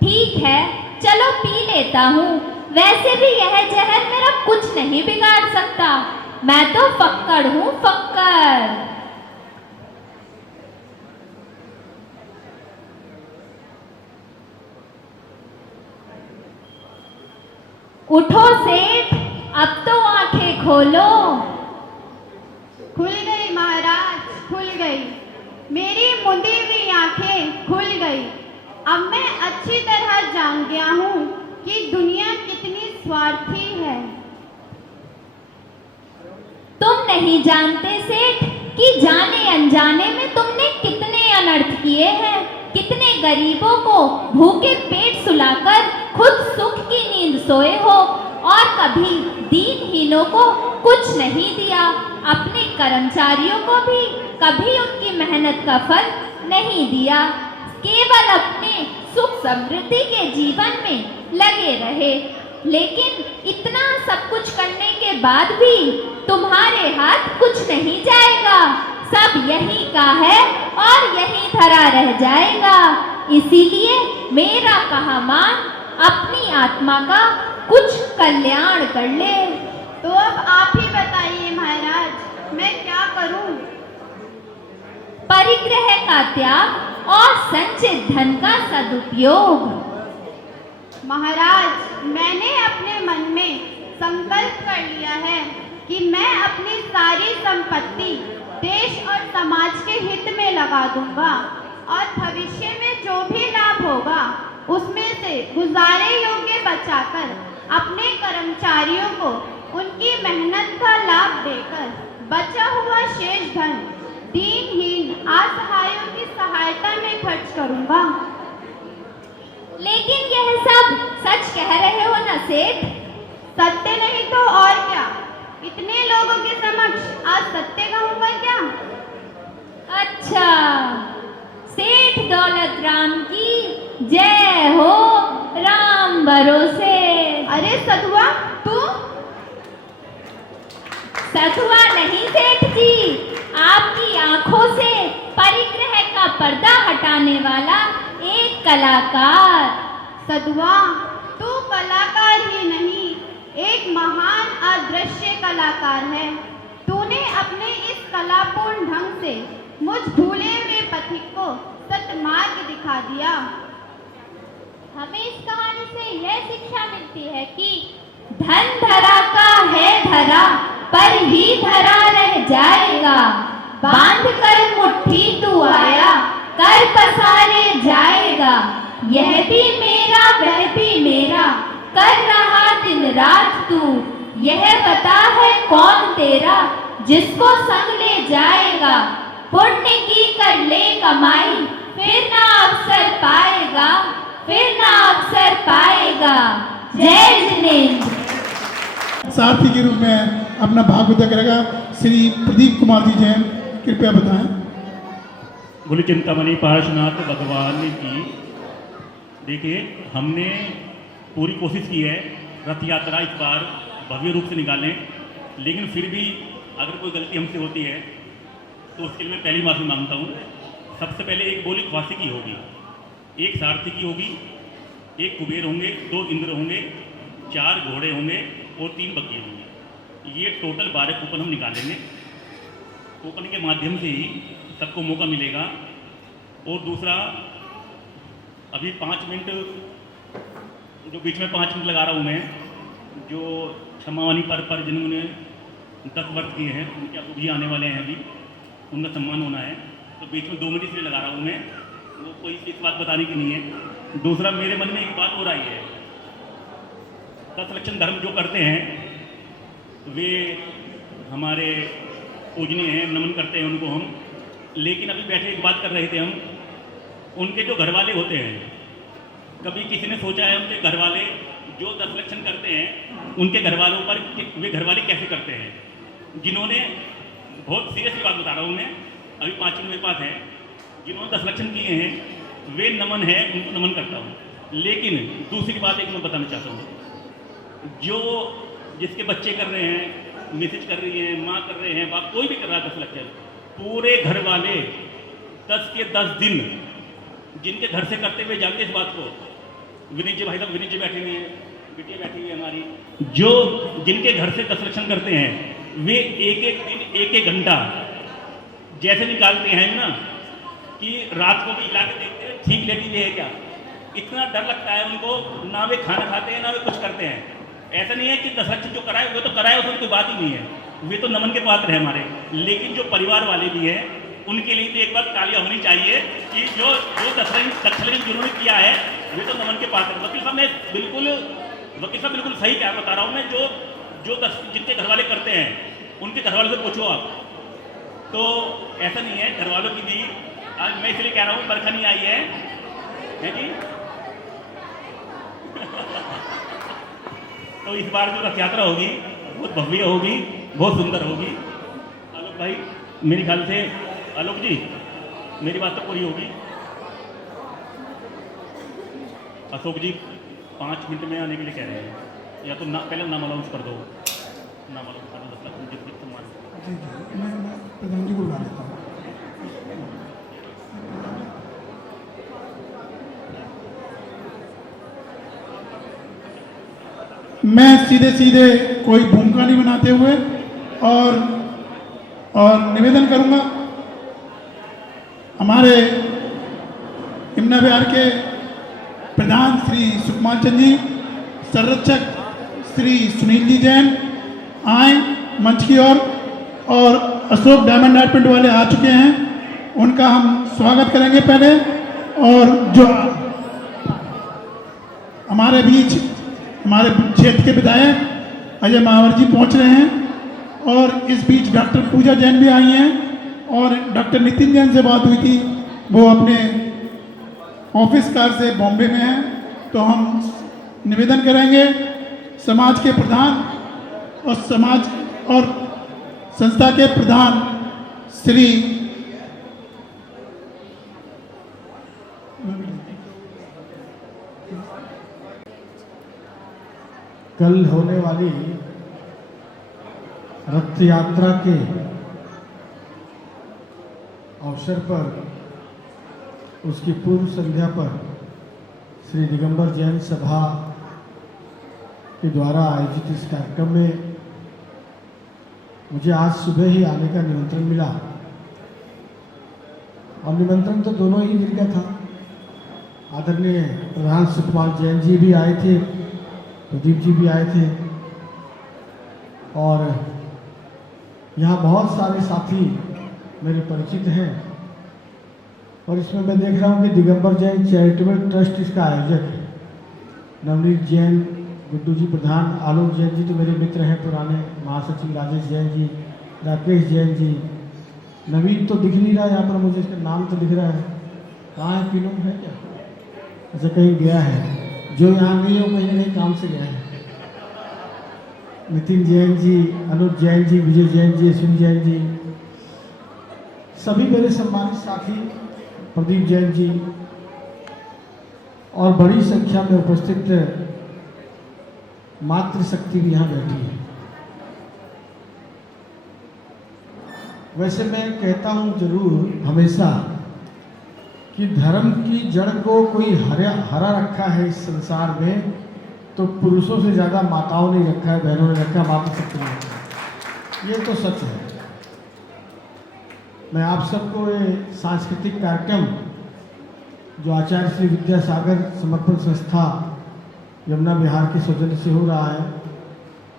ठीक है, चलो पी लेता हूँ। वैसे भी यह जहर मेरा कुछ नहीं बिगाड़ सकता। मैं तो फक्कड़ हूँ, फक्कड़। उठो सेठ, अब तो आंखें खोलो। खुल गई महाराज, खुल गई। मेरी मुंदी हुई आंखें खुल गई। अब मैं अच्छी तरह जान गया हूँ कि दुनिया कितनी स्वार्थी है। तुम नहीं जानते सेठ कि जाने अनजाने में तुमने कितने अनर्थ किए हैं। कितने गरीबों को भूखे पेट सुलाकर खुद सुख की नींद सोए हो और कभी दीनहीनों को कुछ नहीं दिया। अपने कर्मचारियों को भी कभी उनकी मेहनत का फल नहीं दिया। केवल अपने सुख समृद्धि के जीवन में लगे रहे। लेकिन इतना सब कुछ करने के बाद भी तुम्हारे हाथ कुछ नहीं जाएगा। सब यहीं का है और यहीं धरा रह जाएगा। इसीलिए मेरा कहा मान, अपनी आत्मा का कुछ कल्याण कर ले। तो अब आप ही बताइए महाराज, मैं क्या करूं? परिग्रह का त्याग और संचित धन का सदुपयोग। महाराज, मैंने अपने मन में संकल्प कर लिया है कि मैं अपनी सारी संपत्ति देश और समाज के हित में लगा दूंगा और भविष्य में जो भी लाभ होगा उसमें से गुजारे योग्य बचाकर अपने कर्मचारियों को उनकी मेहनत का लाभ देकर बचा हुआ शेष धन दीनहीन असहायों की सहायता में खर्च करूंगा। लेकिन यह सब सच कह रहे हो ना सेठ? सत्य नहीं तो और क्या? इतने लोगों के समक्ष आज सत्य कहूंगा क्या? अच्छा, सेठ दौलत राम की जय हो, राम भरोसे। अरे सधुआ, तू? सधुआ नहीं सेठ जी, आपकी आंखों से परिग्रह का पर्दा हटाने वाला एक कलाकार। सधुआ, तू कलाकार ही नहीं, एक महान अदृश्य कलाकार है। तूने अपने इस कलापूर्ण ढंग से मुझ भूले हुए पथिक को सत्मार्ग दिखा दिया। हमें इस कहानी से यह शिक्षा मिलती है कि धन धरा का है धरा, पर ही धरा रह जाएगा। बांध कर मुट्ठी तू आया, कर पसारे जाएगा। यह भी मेरा, वह भी मेरा, कर रहा दिन रात तू। यह बता है कौन तेरा, जिसको संग ले जाएगा। पुण्य की कर ले कमाई, फिर ना अवसर पाएगा, फिर ना अवसर पाएगा। जय जिनेंद्र। सारथी के रूप में अपना भागवत करेगा श्री प्रदीप कुमार जी जैन, कृपया बताएं। बोले चिंतामणि पार्श्वनाथ भगवान की। देखिए, हमने पूरी कोशिश की है रथ यात्रा इस बार भव्य रूप से निकालें, लेकिन फिर भी अगर कोई गलती हमसे होती है तो उसके लिए मैं पहली माफ़ी मांगता हूँ। सबसे पहले एक बोली ख्वासी की होगी, एक सारथी की होगी, एक कुबेर होंगे, 2 इंद्र होंगे, 4 घोड़े होंगे और 3 बकरियाँ होंगी। ये टोटल 12 कूपन हम निकालेंगे। कूपन के माध्यम से ही सबको मौका मिलेगा। और दूसरा, अभी 5 मिनट जो बीच में 5 मिनट लगा रहा हूँ मैं, जो क्षमावानी पर जिन्होंने 10 वर्ष किए हैं उनके अभी आने वाले हैं, अभी उनका सम्मान होना है, तो बीच में 2 मिनट इसलिए लगा रहा हूँ मैं, वो कोई इस बात बताने की नहीं है। दूसरा, मेरे मन में एक बात हो रही है, 10 लक्षण धर्म जो करते हैं वे हमारे पूजनीय हैं, नमन करते हैं उनको हम। लेकिन अभी बैठे एक बात कर रहे थे हम, उनके जो घर वाले होते हैं, कभी किसी ने सोचा है उनके घर वाले जो 10 लक्षण करते हैं उनके घर वालों पर वे घर वाले कैसे करते हैं? जिन्होंने, बहुत सीरियसली बात बता रहा हूँ मैं, अभी 5 मिनट मेरे पास है, जिन्होंने 10 लक्षण किए हैं वे नमन है, उनको नमन करता हूँ। लेकिन दूसरी बात एक मैं बताना चाहता हूँ, जो जिसके बच्चे कर रहे हैं, मिसेज कर रही है, माँ कर रहे हैं, बाप कोई भी कर रहा है 10 लक्षण, पूरे घर वाले 10 के 10 दिन जिनके घर से करते हुए जानते इस बात को, विनीत जी भाई साहब, विनीत जी बैठे हुए हैं, बिटिया बैठी हुई है हमारी, जो जिनके घर से 10 लक्षण करते हैं वे एक दिन 1 घंटा जैसे निकालते हैं ना कि रात को भी हिला के देखते हैं ठीक लेटी हुई है क्या। इतना डर लगता है उनको, ना वे खाना खाते हैं ना वे कुछ करते हैं। ऐसा नहीं है कि 10 लक्षण जो कराए वो तो कराए, उसमें कोई बात ही नहीं है, वे तो नमन के पात्र है हमारे। लेकिन जो परिवार वाले भी हैं उनके लिए तो एक बार तालियां होनी चाहिए कि जो 10 लक्षण जिन्होंने किया है वे तो नमन के पात्र। वकील साहब बिल्कुल सही क्या बता रहा हूँ मैं, जो 10 जिनके घर वाले करते हैं उनके घर वालों से पूछो आप, तो ऐसा नहीं है। घर वालों की भी आज मैं इसलिए कह रहा हूँ बरखा नहीं आई है जी तो इस बार जो रथ यात्रा होगी बहुत भव्य होगी, बहुत सुंदर होगी। आलोक भाई, मेरे ख्याल से आलोक जी मेरी बात तो पूरी होगी। अशोक जी 5 मिनट में आने के लिए कह रहे हैं, या तो पहले नाम अनाउंस कर दो, नाम अनाउंस कर दो। जी, मैं प्रधान जी को बुला लेता हूँ। मैं सीधे कोई भूमिका नहीं बनाते हुए और निवेदन करूंगा हमारे यमुना विहार के प्रधान श्री सुकुमार चंद जी, संरक्षक श्री सुनील जी जैन आए मंच की ओर, और अशोक डायमंड आर्टमेंट वाले आ चुके हैं, उनका हम स्वागत करेंगे पहले। और जो हमारे बीच हमारे क्षेत्र के विधायक अजय महावर जी पहुंच रहे हैं, और इस बीच डॉक्टर पूजा जैन भी आई हैं, और डॉक्टर नितिन जैन से बात हुई थी, वो अपने ऑफिस कार से बॉम्बे में हैं। तो हम निवेदन करेंगे समाज के प्रधान और समाज और संस्था के प्रधान श्री कल होने वाली रथ यात्रा के अवसर पर, उसकी पूर्व संध्या पर श्री दिगंबर जैन सभा के द्वारा आयोजित इस कार्यक्रम में मुझे आज सुबह ही आने का निमंत्रण मिला, और निमंत्रण तो दोनों ही मिल गया था। आदरणीय प्रधान सुकुमार जैन जी भी आए थे, प्रदीप जी भी आए थे, और यहाँ बहुत सारे साथी मेरे परिचित हैं। और इसमें मैं देख रहा हूँ कि दिगंबर जैन चैरिटेबल ट्रस्ट इसका आयोजक है। नवनीत जैन, गुड्डू जी प्रधान, आलोक जैन जी तो मेरे मित्र हैं पुराने, महासचिव राजेश जैन जी, राकेश जैन जी, नवीन तो दिख नहीं रहा यहाँ पर, मुझे इसका नाम तो दिख रहा है, कहाँ है, पीनम है क्या? अच्छा, कहीं गया है, जो यहाँ नहीं है वो कहीं नहीं काम से गया है। नितिन जैन जी, अनुज जैन जी, विजय जैन जी, अश्विन जैन जी, सभी मेरे सम्मानित साथी, प्रदीप जैन जी, और बड़ी संख्या में उपस्थित मातृशक्ति भी यहाँ बैठी है। वैसे मैं कहता हूँ जरूर हमेशा कि धर्म की जड़ को कोई हरा रखा है इस संसार में तो पुरुषों से ज़्यादा माताओं ने रखा है, बहनों ने रखा है, माता शक्ति ने रखा है। ये तो सच है। मैं आप सबको ये सांस्कृतिक कार्यक्रम जो आचार्य श्री विद्यासागर समर्पण संस्था यमुना विहार के सौजन्य से हो रहा है,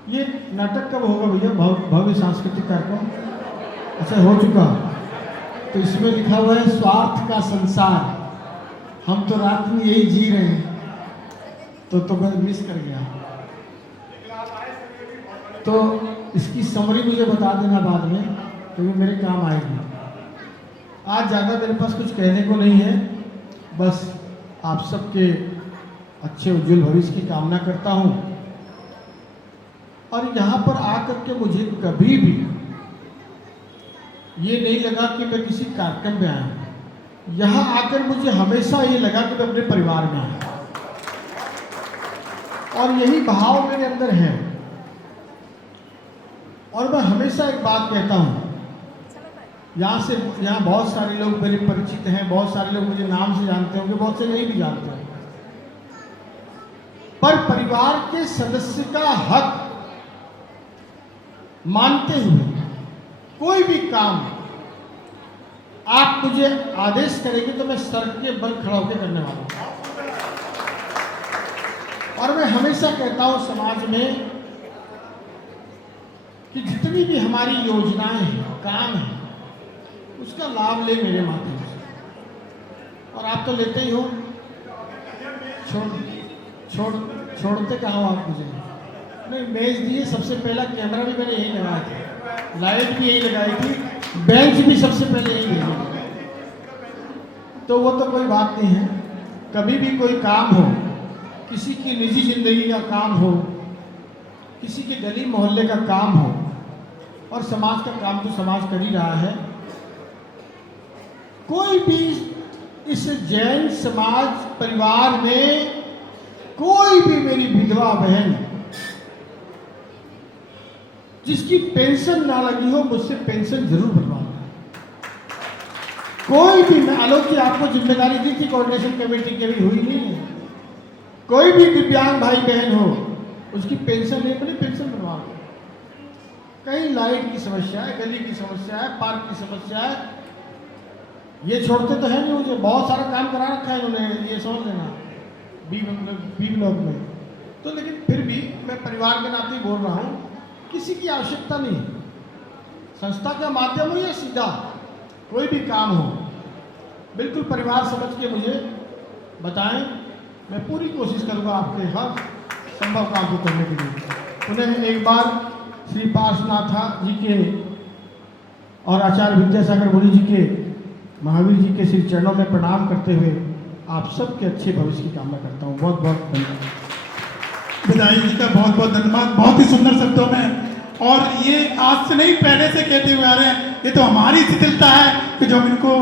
ये नाटक कब होगा भैया? भव्य सांस्कृतिक कार्यक्रम अच्छा हो चुका। तो इसमें लिखा हुआ है स्वार्थ का संसार, हम तो रात में यही जी रहे हैं। तो मैं मिस कर गया। तो इसकी समरी मुझे बता देना बाद में, क्योंकि मेरे काम आएगी। आज ज़्यादा मेरे पास कुछ कहने को नहीं है, बस आप सबके अच्छे उज्जवल भविष्य की कामना करता हूँ। और यहाँ पर आकर के मुझे कभी भी ये नहीं लगा कि मैं किसी कार्यक्रम में आया हूँ। यहाँ आकर मुझे हमेशा ये लगा कि मैं अपने परिवार में आया, और यही भाव मेरे अंदर है। और मैं हमेशा एक बात कहता हूँ, यहाँ बहुत सारे लोग मेरे परिचित हैं, बहुत सारे लोग मुझे नाम से जानते होंगे, बहुत से नहीं भी जानते हैं, पर परिवार के सदस्य का हक मानते हुए कोई भी काम आप मुझे आदेश करेंगे तो मैं सर के बल खड़ा होकर करने वाला हूं। और मैं हमेशा कहता हूं समाज में कि जितनी भी हमारी योजनाएं हैं, काम है, उसका लाभ ले मेरे माध्यम से। और आप तो लेते ही हो, छोड़ते कहाँ हो आप मुझे? नहीं, मेज दिए, सबसे पहला कैमरा भी मैंने यही लगाया था, लाइट भी यही लगाई थी, बेंच भी सबसे पहले यही लगाई। तो वो तो कोई बात नहीं है। कभी भी कोई काम हो, किसी की निजी जिंदगी का काम हो, किसी के गली मोहल्ले का काम हो, और समाज का काम तो समाज कर ही रहा है। कोई भी इस जैन समाज परिवार में कोई भी मेरी विधवा बहन जिसकी पेंशन ना लगी हो, मुझसे पेंशन जरूर बनवाना। कोई भी, मैं आलोक की आपको जिम्मेदारी दी थी कोऑर्डिनेशन कमेटी की, भी हुई नहीं है। कोई भी दिव्यांग भाई बहन हो, उसकी पेंशन नहीं बनी, पेंशन बनवा दो। कहीं लाइट की समस्या है, गली की समस्या है, पार्क की समस्या है, ये छोड़ते तो है नहीं। मुझे बहुत सारा काम करा रखा है इन्होंने, ये समझ लेना, बी ब्लॉक में। तो लेकिन फिर भी मैं परिवार के नाते बोल रहा हूँ, किसी की आवश्यकता नहीं, संस्था का माध्यम हो या सीधा कोई भी काम हो, बिल्कुल परिवार समझ के मुझे बताएं। मैं पूरी कोशिश करूँगा आपके हर संभव काम को करने के लिए। उन्हें एक बार श्री पार्श्वनाथ जी के और आचार्य विद्यासागर मुनि जी के, महावीर जी के श्री चरणों में प्रणाम करते हुए आप सबके अच्छे भविष्य की कामना करता हूँ। बहुत बहुत धन्यवाद। विधायक जी का बहुत बहुत धन्यवाद, बहुत ही सुंदर शब्दों में। और ये आज से नहीं, पहले से कहते हुए आ रहे हैं, ये तो हमारी शिथिलता है कि जो हम इनको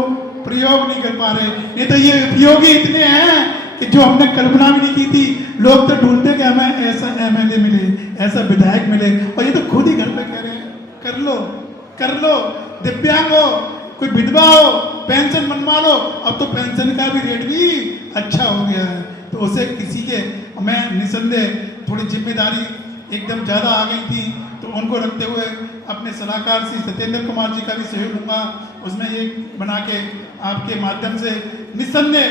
प्रयोग नहीं कर पा रहे। नहीं तो ये उपयोगी इतने हैं कि जो हमने कल्पना भी नहीं की थी। लोग तो ढूंढते कि हमें ऐसा एमएलए मिले, ऐसा विधायक मिले, और ये तो खुद ही घर पे कह रहे हैं कर लो कर लो। दिव्यांग हो, कोई विधवा हो, पेंशन बनवा लो। अब तो पेंशन का भी रेट भी अच्छा हो गया है। तो उसे किसी के, मैं निसंदेह थोड़ी जिम्मेदारी एकदम ज़्यादा आ गई थी, तो उनको रखते हुए अपने सलाहकार श्री सत्येंद्र कुमार जी का भी सहयोग लूँगा। उसमें एक बना के आपके माध्यम से निसंदेह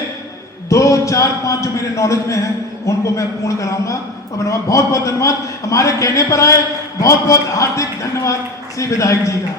2, 4, 5 जो मेरे नॉलेज में हैं उनको मैं पूर्ण कराऊंगा। और बहुत बहुत धन्यवाद, हमारे कहने पर आए। बहुत बहुत हार्दिक धन्यवाद श्री विधायक जी का।